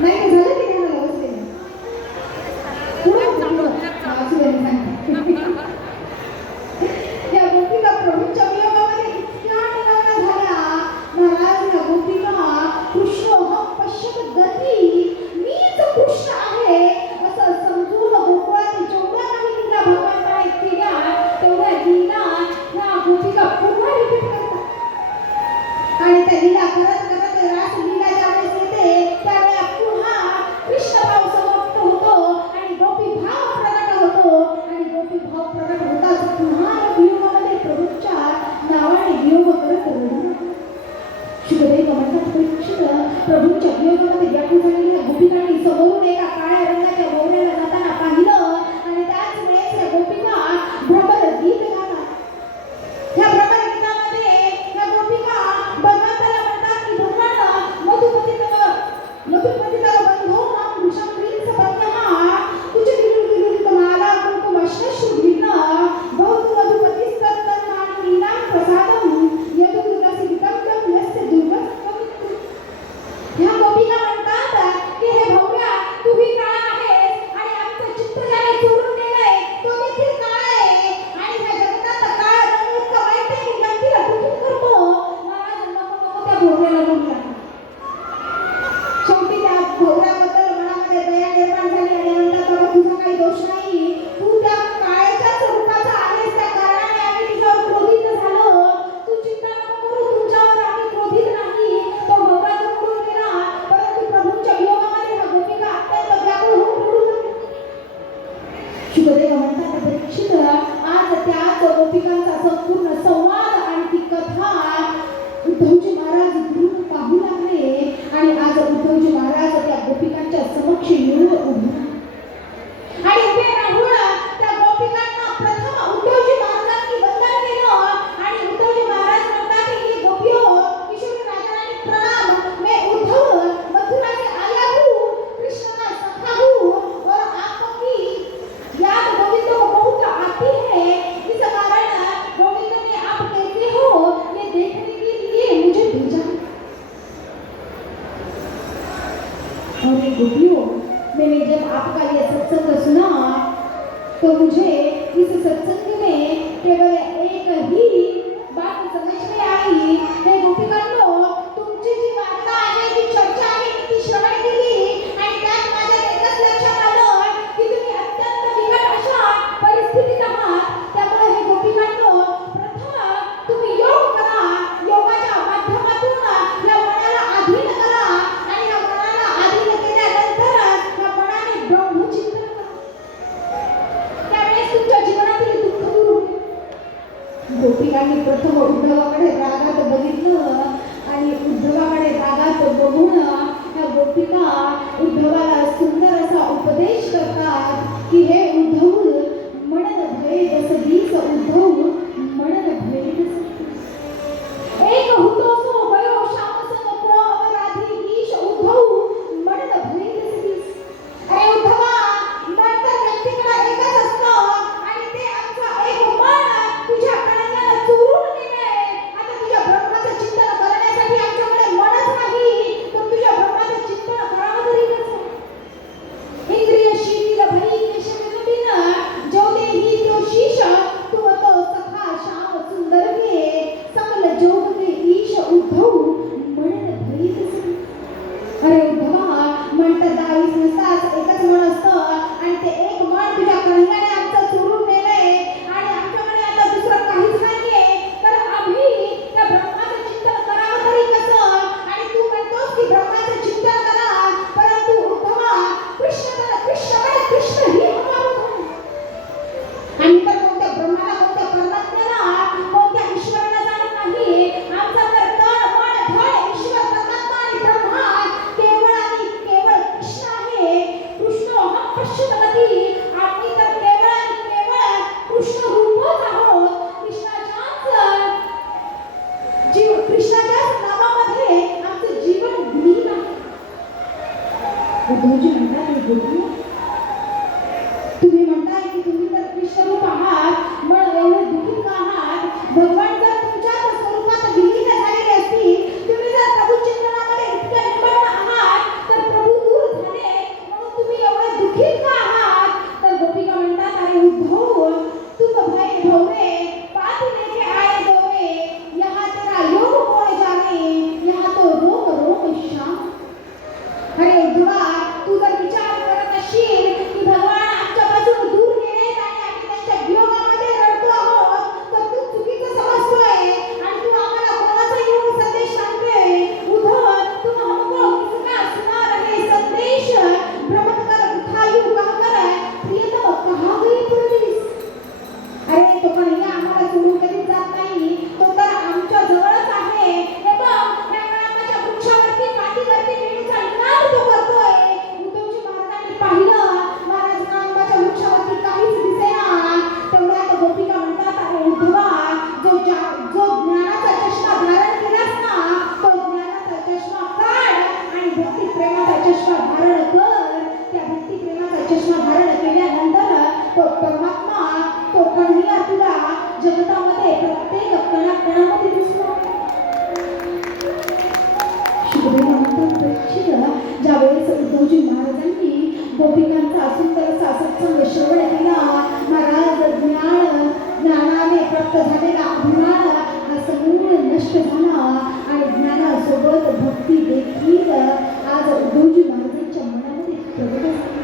नाही झालं की नाही मला बसले या गोपिका प्रभूंच्या वियोगामध्ये इतक्या निराळा झाल्या. महाराज या गोपिका कृष्णोहम पश्यत गती, मीच कृष्ण आहे असं समजून गोकुळात जेवढ्या काही लीला भगवंताने केल्या तेवढ्या लीला ह्या गोपिका पुन्हा रिपीट करतात. आणि त्या लीला करत करत रास लीला ज्यावेळेस येते त्यावेळेला पुन्हा कृष्ण भाव समाप्त होतो आणि गोपी भाव प्रगट होतो. आणि गोपी भाव प्रगट होताच पुन्हा या वियोगामध्ये प्रभूंच्या नावाने वियोग करत रडू. शुकदेव म्हणतात परीक्षित, प्रभूंच्या वियोगामध्ये व्याकुळ झालेल्या गोपिकांनी समोरून एका काळ्या रंगाच्या गौऱ्याला जाताना पाहिलं आणि त्याच वेळेस या गोपिका भ्रमर गीत गातात. ह्या भ्रमर गीतामध्ये या गोपिका भगवंताला म्हणतात की भगवान मधुपतितव बंधो मां वृषंक्रींच बन्यः तुझे विरुद्ध माला कुंकुमश्मश्रुभिन्न भवतु मधुपतिस्तत्तन्मानि लीलां प्रसादं यदुकृतसि विकल्पं यस्य दुर्गतम्. ह्या गोपिका म्हणतात की हे भव्या, तू ही काळा आहेस आणि आमचं चित्त ज्याने चोरून नेलंय तो देखील काळा आहे आणि ह्या जगतात काळा रंग इतका वाईट आहे की व्यक्तीला दुःखित करतो. महाराज नको त्या भोवऱ्याला बोलला. शेवटी त्या भोवऱ्याबद्दल मनामध्ये दया निर्माण झाली आणि म्हणतात बाबा तुझा काही दोष नाही, तू त्या काळ्याच्याच रूपाचा आहेस, त्या कारणाने आम्ही तुझ्यावर क्रोधित झालो. तू चिंता नको करू, तुमच्यावर आम्ही क्रोधित नाही. तो भोवरा तर उडून गेला, परंतु प्रभूंच्या वियोगामध्ये ह्या गोपिका अत्यंत व्याकुळ होऊन रडू लागल्या. शुकदेव म्हणतात परीक्षित, आज त्याच गोपिकांचा संपूर्ण संवाद आणि ती कथा उद्धवजी महाराज दुरून पाहू लागले. आणि आज उद्धवजी महाराज त्या गोपिकांच्या समक्ष येऊन उभे आणि उभे राहून त्या गोपिकांना प्रथम उद्धवजी महाराजांनी वंदन केलं. आणि उद्धवजी महाराज म्हणतात की गोपियो, किशोरी राजाराणी प्रणाम. मैं उद्धव मथुरा से आया हूँ, कृष्ण का सखा हूँ और आपकी याद गोविंद को बहुत आती है. इस कारण गोविंद ने आप कैसे हो ये देखने के लिए मुझे भेजा. और ये गोपियों, मैंने जब आपका ये सत्संग सुना तो मुझे इस सत्संग में केवल एक ही बात समझ में आई. हे गोपिकांनो, तुमची जी वार्ता आहे, जी चर्चा आहे, ती श्रवण केली आणि त्यात माझ्या एकच लक्षात आलं की तुम्ही अत्यंत बिकट अशा परिस्थितीत आहात. त्यामुळे हे गोपिकांनो, प्रथम तुम्ही योग करा. योगाच्या माध्यमातून या मनाला अधीन करा आणि या मनाला अधीन केल्यानंतर या मनाने ब्रह्मचिंतन करा. त्यावेळेस उद्धवजी म्हणतात तुम्ही म्हणताय की तुम्ही तर कृष्णरूप आहात, मग एवढे दुःखी का आहात? भगवान जर तुमच्या स्वरूपात विलीन झालेले असतील, तुम्ही जर प्रभू चिंतनामध्ये इतके निमग्न आहात, तर प्रभू दूर झाले म्हणून तुम्ही एवढे दुःखी का आहात? तर गोपिका म्हणतात, अरे उद्धव, तुम भय भवरे पाप लेके आए दोरे, यहाँ तेरा योग कोण जाने, यहाँ तो रोग रोग श्याम. अरे उद्धवा, तू जर विचार करत असशील की भगवान आमच्यापासून दूर गेले आणि आम्ही त्यांच्या वियोगामध्ये रडतो आहोत, तर तू चुकीचं समजतोय आणि तू आम्हाला कोणाचा योग संदेश सांगतोय. उद्धव, तुम हमको किसका सुना रहे संदेश, भ्रमत कर उठायु कहकर प्रियतम कहाँ गई परदेश. अरे तो कन्हैया आम्हाला सोडून कधी जात नाही, तो तर आमच्या जवळच आहे. हे बघ, या कळंबाच्या वृक्षावरती पाठीवरती वेणूचा निनाद तो करतोय. उद्धवजी महाराजांनी पाहिलं, महाराज कळंबाच्या वृक्षावरती काहीच दिसेना. तेवढ्यात गोपिका म्हणतात, अरे उद्धवा, जो ज्ञानाचा चष्मा धारण केलास ना, तो ज्ञानाचा चष्मा काढ आणि भक्ती प्रेमाचा चष्मा धारण कर. त्या भक्ती प्रेमाचा चष्मा धारण केल्यानंतर तो परमात्मा, तो कन्हैया तुला जगतामध्ये प्रत्येक कणाकणामध्ये दिसतो. शुभदेव म्हणतात, परीक्षित, ज्यावेळेस उद्धवजी महाराजांनी गोपिकांचा सुंदर असा सत्संग श्रवण केला, महाराज ज्ञानाने प्राप्त झालेला अभिमान हा समूळ नष्ट झाला आणि ज्ञानासोबत भक्ती देखील आज उद्धवजी महाराजांच्या मनामध्ये प्रगट झाली.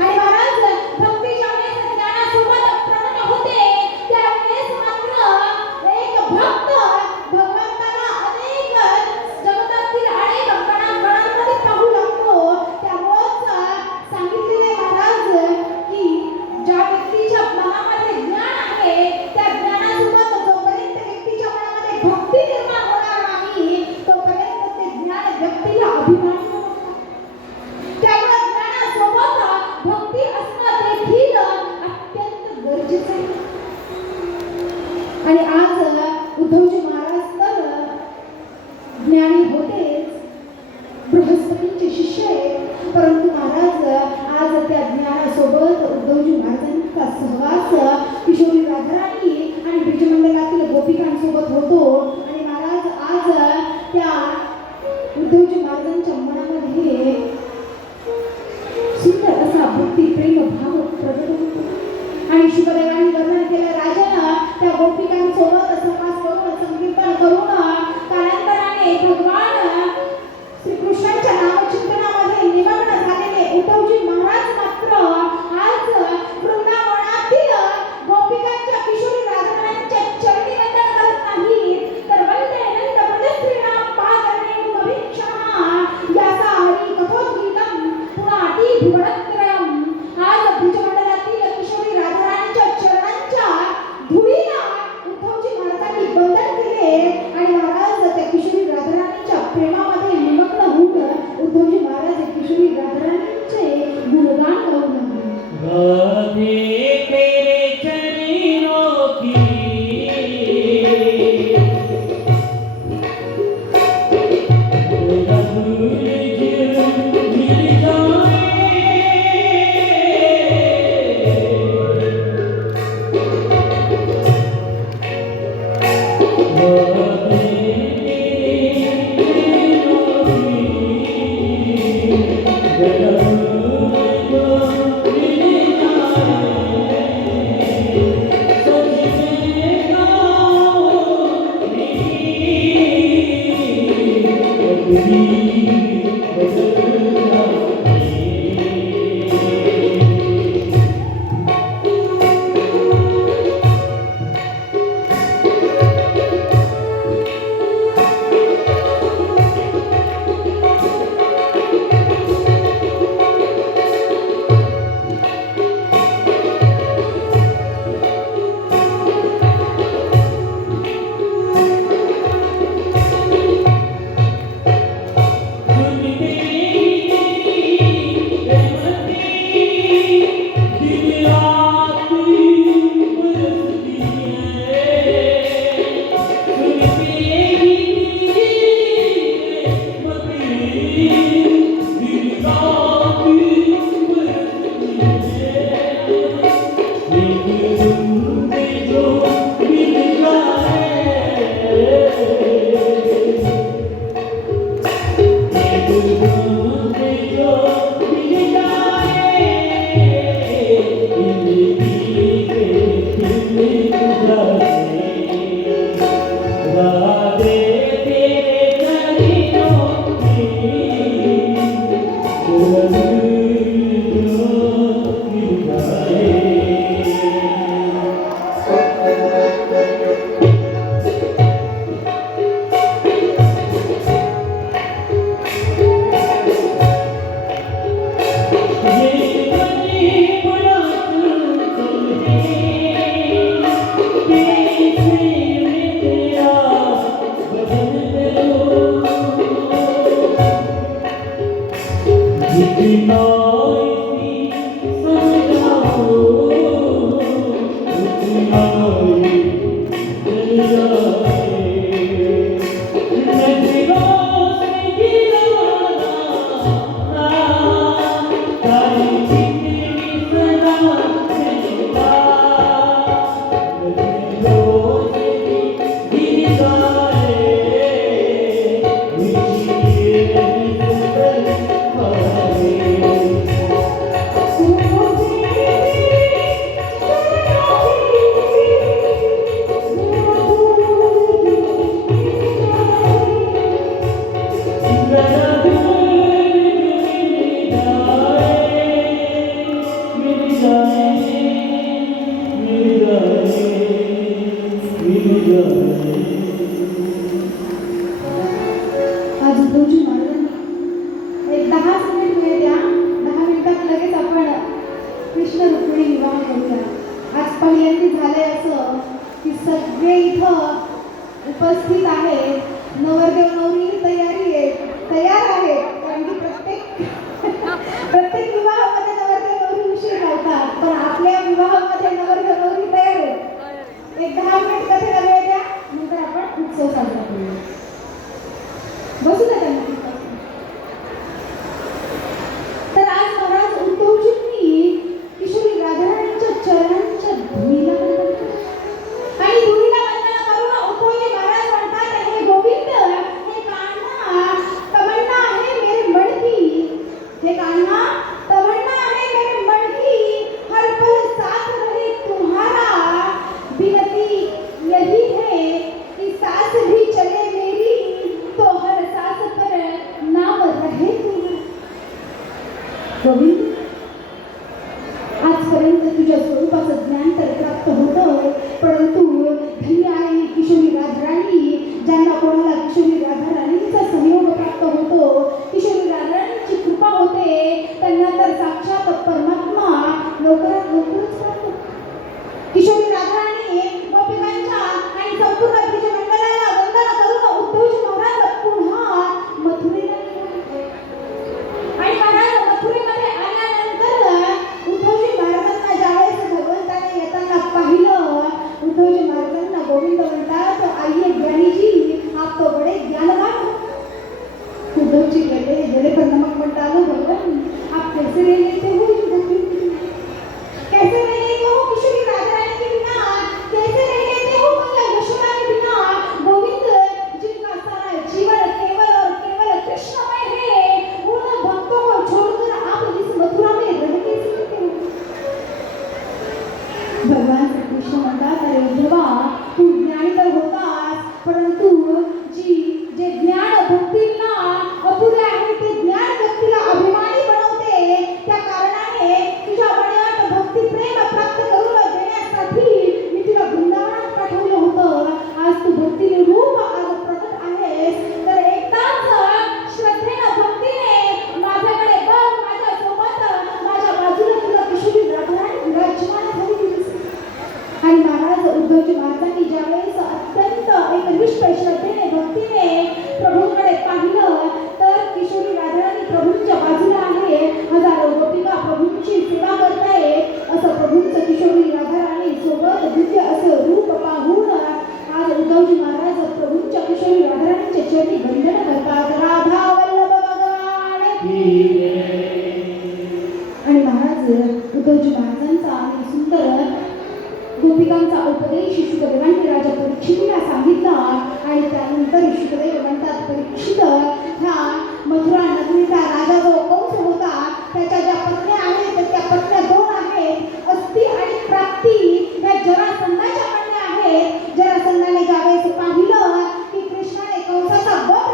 आणि महाराज भक्ती ज्यावेळेस ज्ञानासोबत प्रगट होते, त्यावेळेस मात्र एक भक्त भगवंताला अनेक जगतातील अनेक कणाकणांमध्ये पाहू लागतो. त्यामुळेच सांगितलेले महाराज की ज्या व्यक्तीच्या मनामध्ये ज्ञान आहे, त्या ज्ञानासोबत जोपर्यंत व्यक्तीच्या मनामध्ये भक्ती निर्माण होणार नाही, तोपर्यंत ते ज्ञान व्यक्तीला अभिमानी बनवतात. त्यामुळे ज्ञानासोबत भक्ती असणं देखील अत्यंत गरजेचं आहे. आणि आज उद्धवजी महाराज तर ज्ञानी होतेच, बृहस्पतींचे शिष्य आहेत, परंतु महाराज आज त्या ज्ञानासोबत उद्धवजी महाराजांचा सहवास किशोरी राधाराणी आणि ब्रिजमंडलातील गोपिकांसोबत होतो. आणि महाराज आज त्या उद्धवजी महाराजांच्या मनामध्ये सुंदर असा भक्ती प्रेम भाव प्रगट होतो. आणि शुभदेवाने वर्णन केलं, राजानं त्या गोपिकांसोबत सहवास करून सगळे इथं उपस्थित आहेत नवरदेव नवरी तयार आहेत कारण की प्रत्येक विवाहामध्ये नवरदेव नवरी उशीर लावतात पण आपल्या विवाहामध्ये नवरदेव नवरी तयार आहेत. एक 10 मिनिट कथेला वेळ द्या नंतर आपण उत्सव साजरा करूया. बसू द्या त्यांना. तर आज महाराज उद्धवजींनी किशोरी राधाराणींच्या चरणांच्या धुळीला वंदन केलं. आणि धुळीला वंदन करून उद्धवजी महाराज म्हणतात हे गोविंद हे कान्हा तमन्ना है मेरे मन की, हे कान्हा तमन्ना है मेरे मन की, हर पल साथ रहे तुम्हारा, बिनती यही है कि सांस भी चले मेरी तो हर सांस पर नाम रहे तुम्हारा. गोविंद आजपर्यंत तुझ्या स्वरूपाचं ज्ञान तर प्राप्त होतं परंतु धन्य आहे किशोरी राधाराणी ज्यांना कोणाला किशोरी राधाराणींचा संयोग प्राप्त होतो, किशोरी राधाराणींची कृपा होते त्यांना तर साक्षात परमात्मा लवकरात लवकरच प्राप्त होतो. किशोरी राधाराणी गोपिकांच्या आणि संपूर्ण ब्रजमंडळाला वंदन करून उद्धवजी महाराज पुन्हा मथुरेला निघाले. आणि महाराज मथुरेमध्ये आल्यानंतर उद्धवजी महाराजांना ज्यावेळेस भगवंताने येताना पाहिलं उद्धवजी महाराजांना गोविंद म्हणतात आइए ज्ञानी जी आप तो बड़े ज्ञानवान हो. उद्धवजी गेले पर नमक म्हणता आलो भगवान आप कैसे रह लेते हो इन गोपियों के बिना, कैसे रह लेते हो किशोरी राधारानी के बिना, कैसे रह लेते हो मैया यशोदा के बिना. गोविंद जिनका सारा जीवन केवल और केवल कृष्णमय है उन भक्तों को छोड़कर आप इस मथुरा में रह कैसे लेते हो. भगवान श्री कृष्ण म्हणतात अरे उद्धवा तू ज्ञानी तर होतास परंतु जे ज्ञान भक्तीला अपुरे आहे ते ज्ञान व्यक्तीला अभिमानी बनवते. त्या कारणाने तुझ्या मनात भक्ती प्रेम प्राप्त करून देण्यासाठी मी तुला वृंदावनात पाठवलं होतं. आज तू भक्तीने रूप आज प्रकट आहेस तर एकदाच श्रद्धेने भक्तीने माझ्याकडे बघ, माझ्या सोबत माझ्या बाजूला तुला किशोरी राधाराणी विराजमान झालेली दिसते. आणि महाराज उद्धवजी महाराजांनी ज्यावेळेस अत्यंत एकनिष्ठ श्रद्धेने भक्तीने प्रभूंकडे पाहिलं तर किशोरी राधाराणी प्रभूंच्या बाजूला आहे. हजारो गोपिका प्रभूंची सेवा करतायत. असं प्रभूंचं किशोरी राधाराणी सोबत दिव्य असं रूप पाहून आज उद्धवजी महाराज प्रभूंच्या किशोरी राधाराणीचे चरणी वंदन करतात. राधा वल्लभ भगवान आणि महाराज उद्धवजी महाराजांचा आणि सुंदर गोपिकांचा उपदेश शुकदेवांनी राजा परीक्षितीला सांगितला. आणि त्यानंतर शुकदेव म्हणतात परीक्षित ह्या मथुरा नगरीचा राजा जो कंस होता त्याच्या ज्या पत्न्या आहेत त्या पत्न्या 2 आहेत अस्ती आणि प्राप्ती ह्या जरासंधाच्या कन्या आहेत. जरासंधाने ज्यावेळेस पाहिलं की कृष्णाने कंसाचा वध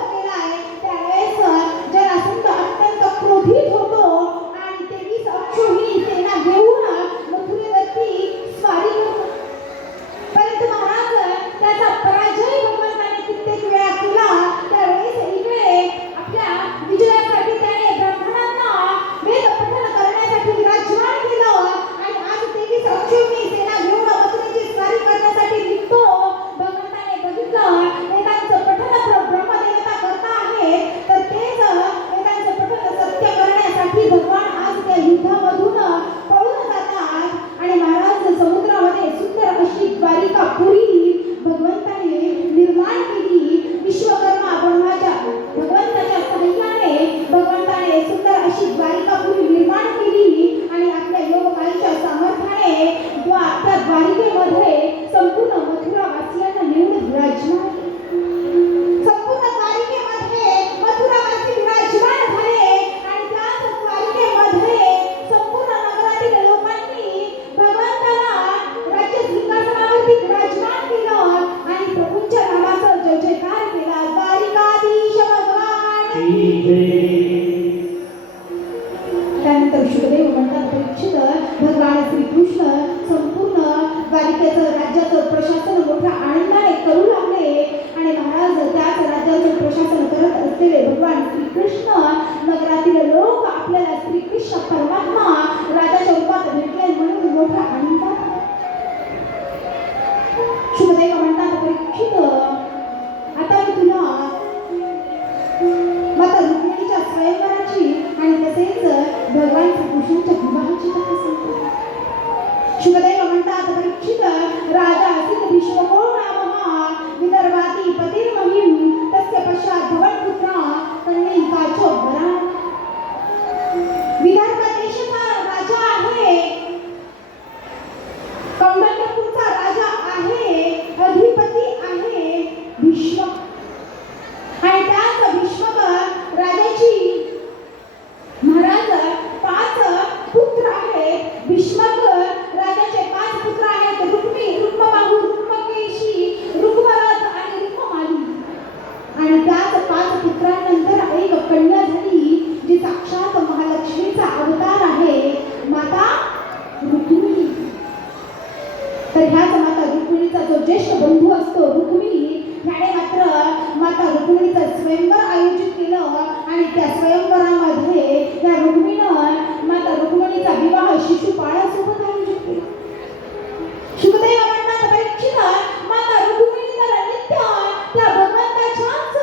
त्या भगवंताच्याच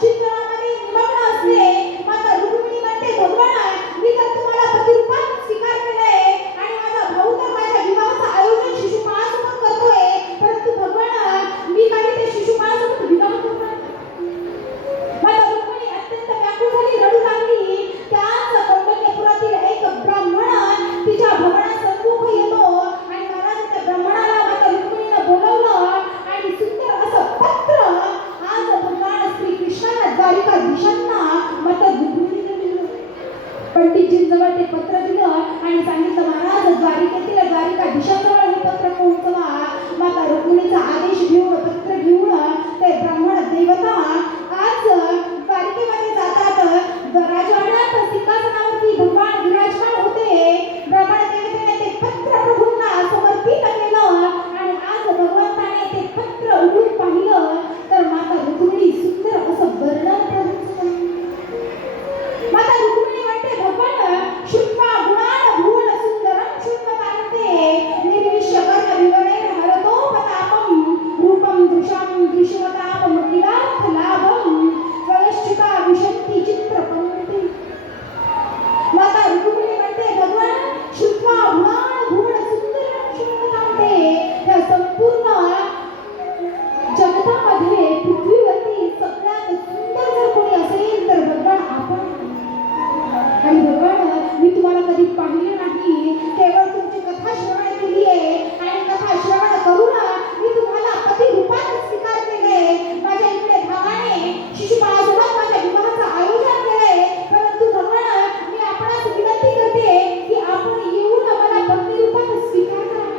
चित्रामध्ये निमग्न असते. माता रुक्मिणी म्हणते, भगवान मी तर तुम्हाला पतिरूपात स्वीकार केलंय आणि माझा भाऊ तर माझ्या विवाहाचं आयोजन शिशुपाळासोबत करतोय, परंतु भगवान मी काही ते शिशुपाळासोबत विवाह करणार. माता रुक्मिणी अत्यंत व्याकुळ झाली, रडू लागली. त्याच कौंडण्यपुरातील एक ब्राह्मण तिच्या भवनासन्मुख येतो आणि महाराज त्या ब्राह्मणाला माता रुक्मिणीनं बोलवलं आणि सुंदर असं पत्र आज भगवान श्री कृष्णाला द्वारिकाधीशांना माता रुक्मिणीने दिलं. पंडितजींजवळ ते पत्र दिलं आणि सांगितलं, महाराज द्वारिकेतील द्वारिकाधीशांजवळ हे पत्र पोहोचवा. माता रुक्मिणीचा आदेश घेऊन पत्र घेऊन ते ब्राह्मण देवता आज द्वारिकेमध्ये जातात. राजवाड्यात सिंहासनावरती भगवान विराजमान होते. ब्राह्मण देवतेने ते पत्र प्रभूंना समर्पित केलं आणि आज भगवंताने ते पत्र उघडून पाहिलं तर माता रुक्मिणी सुंदर असं वर्णन प्रभूंचं. माता रुक्मिणी म्हणते, भगवान श्रुत्वा गुणान् भुवन सुंदरं शृण्वतान्ते निर्विश्य कर्ण विवरेण हरतोपतापं रूपं दृशां दृश्यवतापमखिलार्थ लाभं वयश्चिता विशन्ति चित्रपंक्ति. माता रुक्मिणी म्हणते, भगवान श्रुत्वा गुणान् भुवन सुंदरं शृण्वतान्ते या संपूर्ण जगतामध्ये पृथ्वीवरती सगळ्यात सुंदर जर कोणी असेल तर भगवान आपण. आणि भगवान मी तुम्हाला कधी पाहिले नाही, केवळ तुमची कथा श्रवण केली आहे आणि कथा श्रवण करून मी तुम्हाला पती रूपात स्वीकार केले. माझ्या इकडे भावाने शिशुपाळासोबत माझ्या विवाहाचं आयोजन केलंय, परंतु भगवान मी आपणास विनंती करते की आपण येऊन मला पती रूपात स्वीकार करा.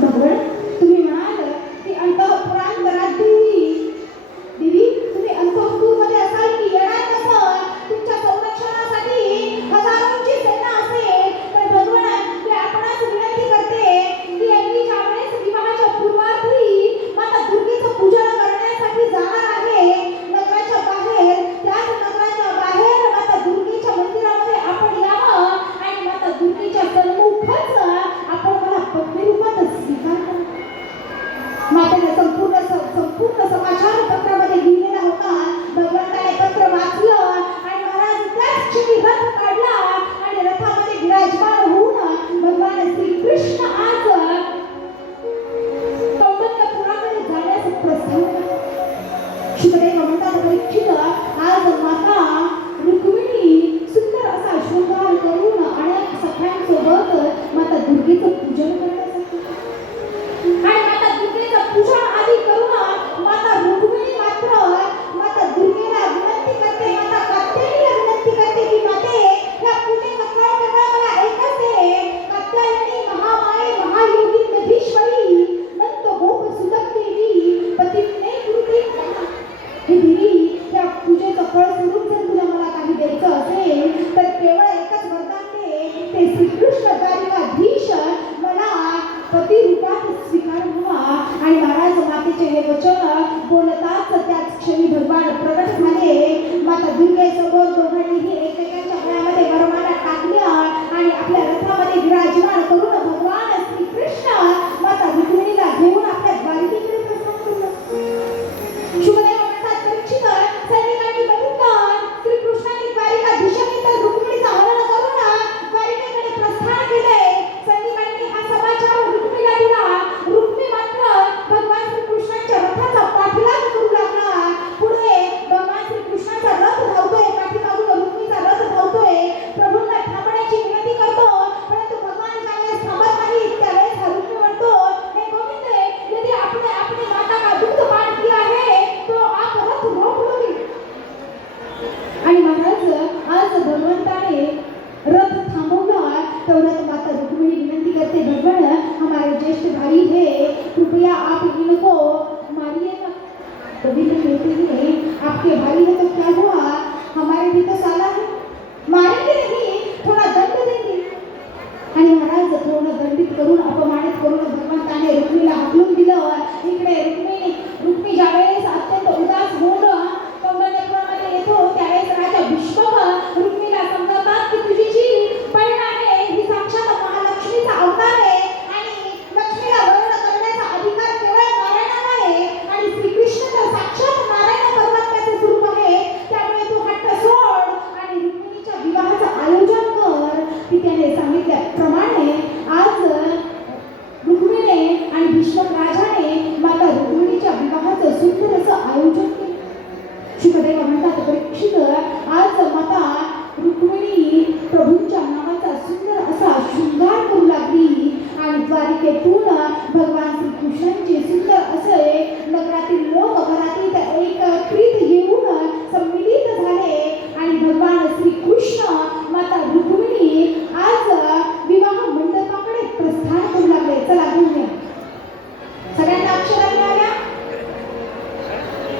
भगवान तुम्ही म्हणाल की अंतःपुरांतरात देवी तुम्ही अंतःपुरमध्ये असाल की येणार कसं? तुमच्या संरक्षणासाठी हजारोंची सेना असेल. तर भगवान मी आपणास विनंती करते की मी ज्यावेळेस विवाहाच्या पूर्वार्धी माता दुर्गेचं पूजन करण्यासाठी जाणार आहे नगराच्या बाहेर, त्याच नगराच्या बाहेर माता दुर्गेच्या मंदिरामध्ये आपण यावं आणि माता दुर्गेच्या सन्मुखच आपण मला पत्नी रूपात स्वीकार करा. मातेने संपूर्ण समाचार पत्रामध्ये लिहिलेला होता. भगवंताने पत्र वाचलं आणि महाराज त्याच क्षणी रथ काढला आणि रथामध्ये विराजमान होऊन भगवान श्रीकृष्ण आज कौंडण्यपुराकडे जाण्यास प्रस्थान करतात. शुकदेव म्हणतात, परीक्षित आज माता रुक्मिणी सुंदर असा शृंगार करून अनेक सख्यांसोबत माता दुर्गेचं पूजन करण्यासाठी आणि माता दुर्गेचं पूजन आधी करून माता रुक्मिणी मात्र माता दुर्गेला विनंती करते, माता कात्यायनीला विनंती करते की माते या पूजेचं फळ केवळ मला एकच दे. कात्यायनी महामाये महायोगी नधीश्वरी नंद गोप सुदक देवी पतिने गुरुते. हे देवी या पूजेचं फळ स्वरूप जर तुला मला काही द्यायचं असेल तर केवळ एकच वरदान दे, ते श्रीकृष्ण द्वारिकाधीश मला पती रूपात स्वीकार व्हावा. आणि महाराज मातेचे हे वचन बोलताच त्याच क्षणी भगवान प्रगट झाले. माता दुर्गेसमोर दोघांनीही एकमेकांच्या गळ्यामध्ये वरमाला टाकल्या आणि आपल्या रथामध्ये विराजमान करून भगवान श्रीकृष्ण माता रुक्मिणीला घेऊन आपल्या द्वारिकेकडे प्रस्थान केलं. शुकदेव म्हणतात, परीक्षित सैनिकांनी बघितलं श्रीकृष्णाने द्वारिकाधीशांनी तर रुक्मिणीचा हरण करून द्वारिकेकडे प्रस्थान केलंय. सैनिकांनी हा समाचार रुक्मिणीला दिला. रुक्मिणी मात्र भगवान श्रीकृष्णाच्या रथाचा पाठलाग करू लागला. पुढे भगवान श्रीकृष्णाचा रथ धावतोय, पाठीमागून रुक्मिणीचा रथ धावतोय. प्रभूंना थांबण्याची विनंती करतो, परंतु भगवान ज्यावेळेस थांबत नाही त्यावेळेस हा रुक्मिणी म्हणतो, हे गोविंद यदि आपने अपनी माता का दुग्ध पान किया है तो आप रथ रोक लोगे. आणि महाराज आज भगवंताने रथ थांबवला. तेवढ्यात माता रुक्मिणी विनंती करते, भगवान हमारे ज्येष्ठ भाई है, कृपया आप इनको मारिएगा. गोविंद कहते हैं, आपके भाई है तो क्या हुआ, हमारे भी तो साला है, मारेंगे नहीं, थोड़ा दंड देंगे. आणि महाराज थोडं दंडित करून अपमानित करून भगवंताने रुक्मिणीला हाकलून दिलं. इकडे रुक्मिणी ज्यावेळेस अत्यंत उदास होऊन कौंडण्यपुरामध्ये येतो त्यावेळेस राजा भीष्मक रुक्मिणीला समजावतात की तुझी जी बहीण आहे ही साक्षात महालक्ष्मीचा अवतार आहे आणि लक्ष्मीला वर्ण करण्याचा अधिकार केवळ नारायणाला आहे आणि श्रीकृष्ण तर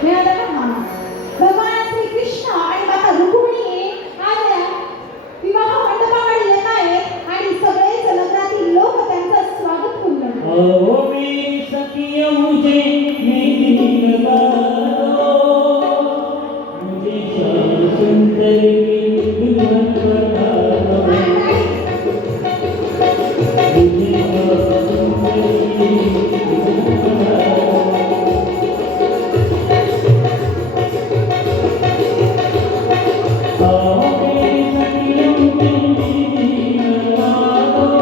मिळालं का मामा? भगवान श्री कृष्ण आणि माता रुक्मिणी आज विवाह मंडपाकडे येत आहेत आणि सगळेच नगरातील लोक त्यांचं स्वागत करून राहिले. ओ मेरी सखियों मुझे मेरी लगा दो, मुझे श्याम सुंदर की दुल्हन बना दो, मुझे श्याम सुंदर की दुल्हन बना दो। ओ मेरी सखियों मुझे मेरी लगा दो,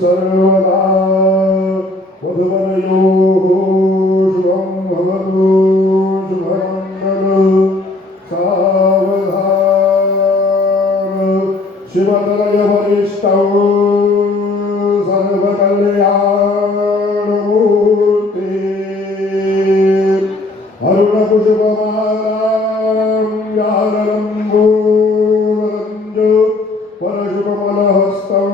सर्वदा मधुवनयोः शुभं भवतु शुभमङ्गलं सावधान शिवतलयवरिष्ठौ सर्वकल्याणमूर्ति अरुणपुष्पमालां व्यालम्बोदरञ्जो परशुकमलहस्तौ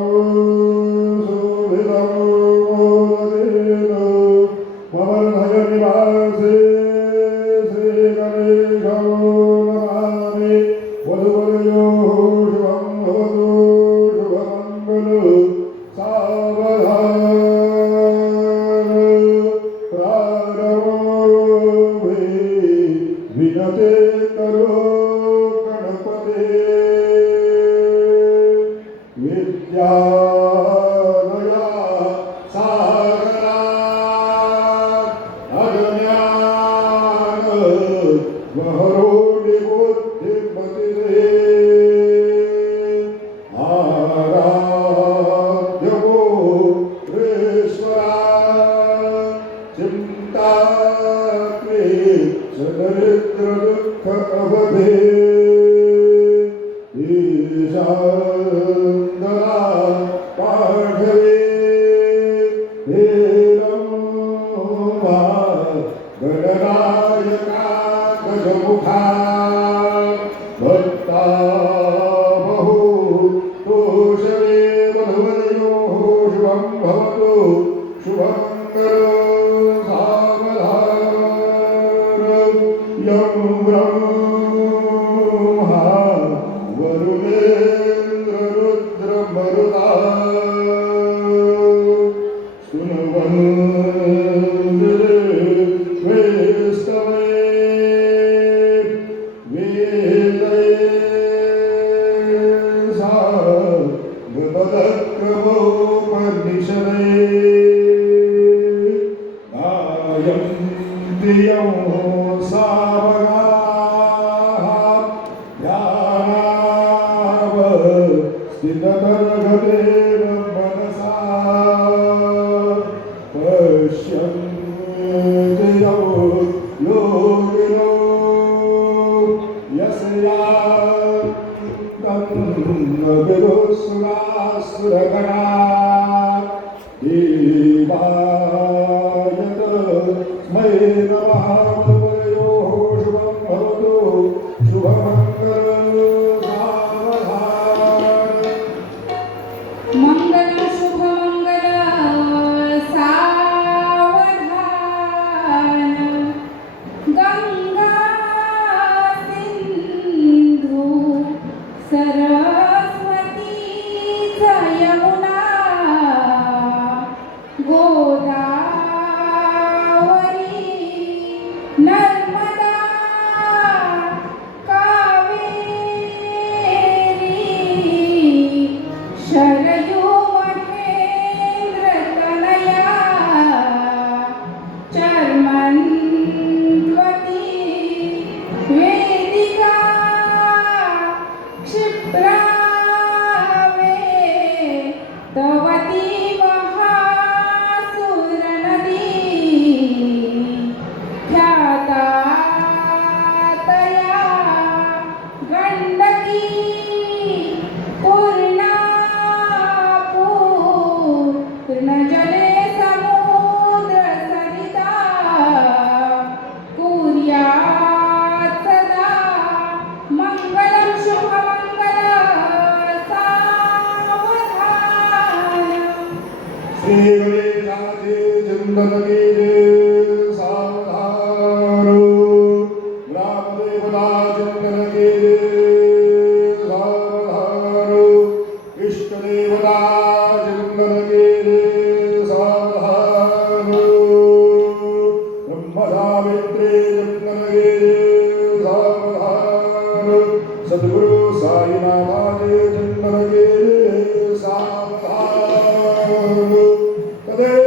हरि नामाने जन्म गेले सावधान तदेव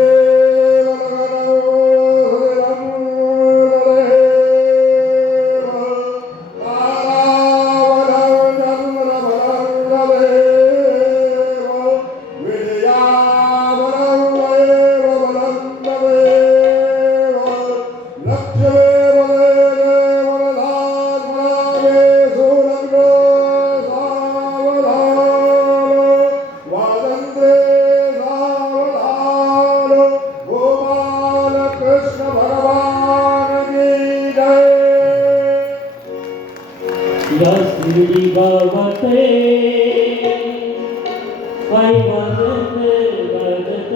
लगन कृष्ण भगवान की जय या शिर्डी गावाते पायी वाजत गाजत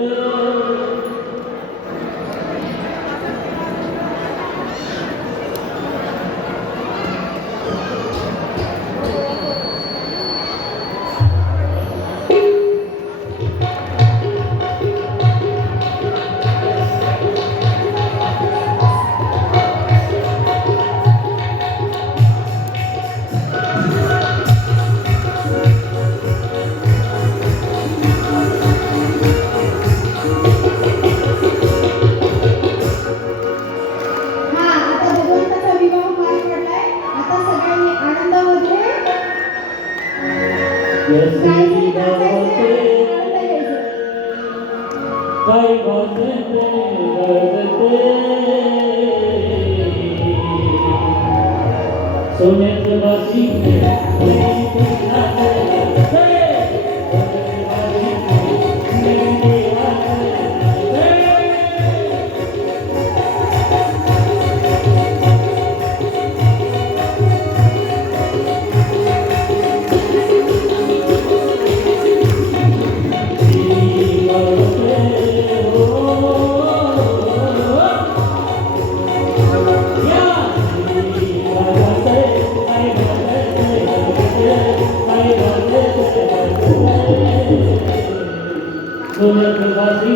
हा आता भगवंताचा विवाह पार पडलाय. आता सगळ्यांनी आनंदामध्ये या गायचे, शिर्डी नाचायचे, गावाते आनंद घ्यायचे. पायी वाजत गाजत सोन्याचं बाजी सोन्याचं बाजी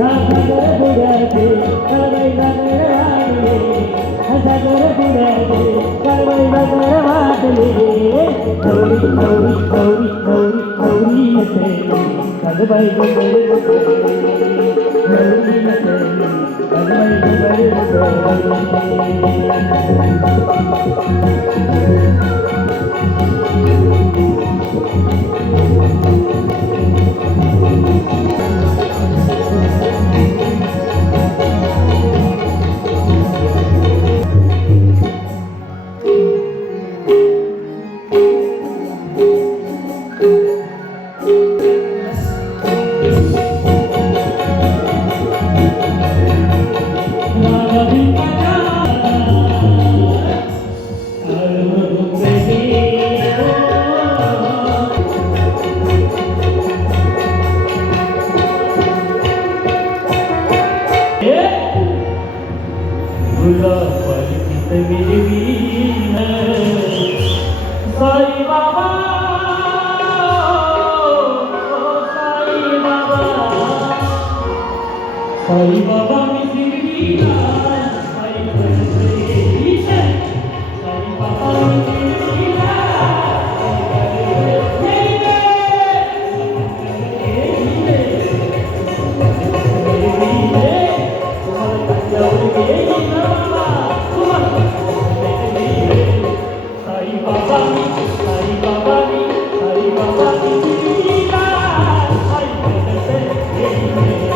हा गगबाई गोगरी गगबाई साई बाबा साई बाबा मी शिर्डीला साई परमेश्वर साई बाबा मी शिर्डीला साई बाबा मी साई बाबा मी साई बाबा मी शिर्डीला साई परमेश्वर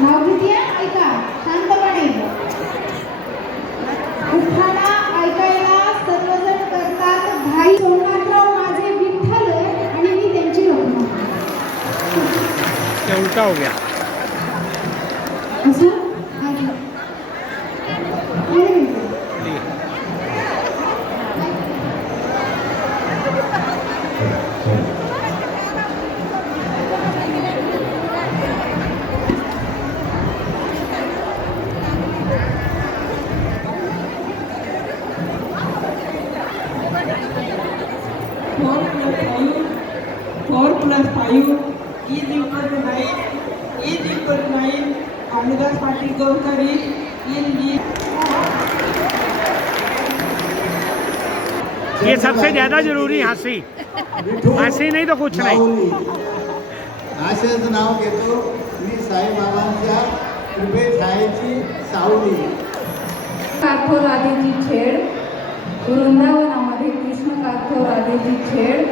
नाव घेते ऐका शांतपणे. उठाणा ऐकायला सर्वजण करतात घाई. सोमनाथराव माझे विठ्ठल आणि मी त्यांची रत्न. क्या उल्टा हो गया. असं आहे. Four plus five is equal to 9. Is equal to 9. Amruda's party goes to reach in ये सबसे ज्यादा जरूरी हंसी. हंसी नहीं तो कुछ नाही. आशेचं नाव घेतो मी साईबाबांच्या कृपे छायेची सावली. काठोर राधेची छेड, वृंदावनामध्ये कृष्ण काठोर राधेची छेड.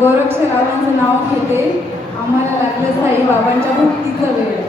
गोरक्षरावांचं नाव घेते, आम्हाला लागलं साईबाबांच्या भक्तीचं वेळ.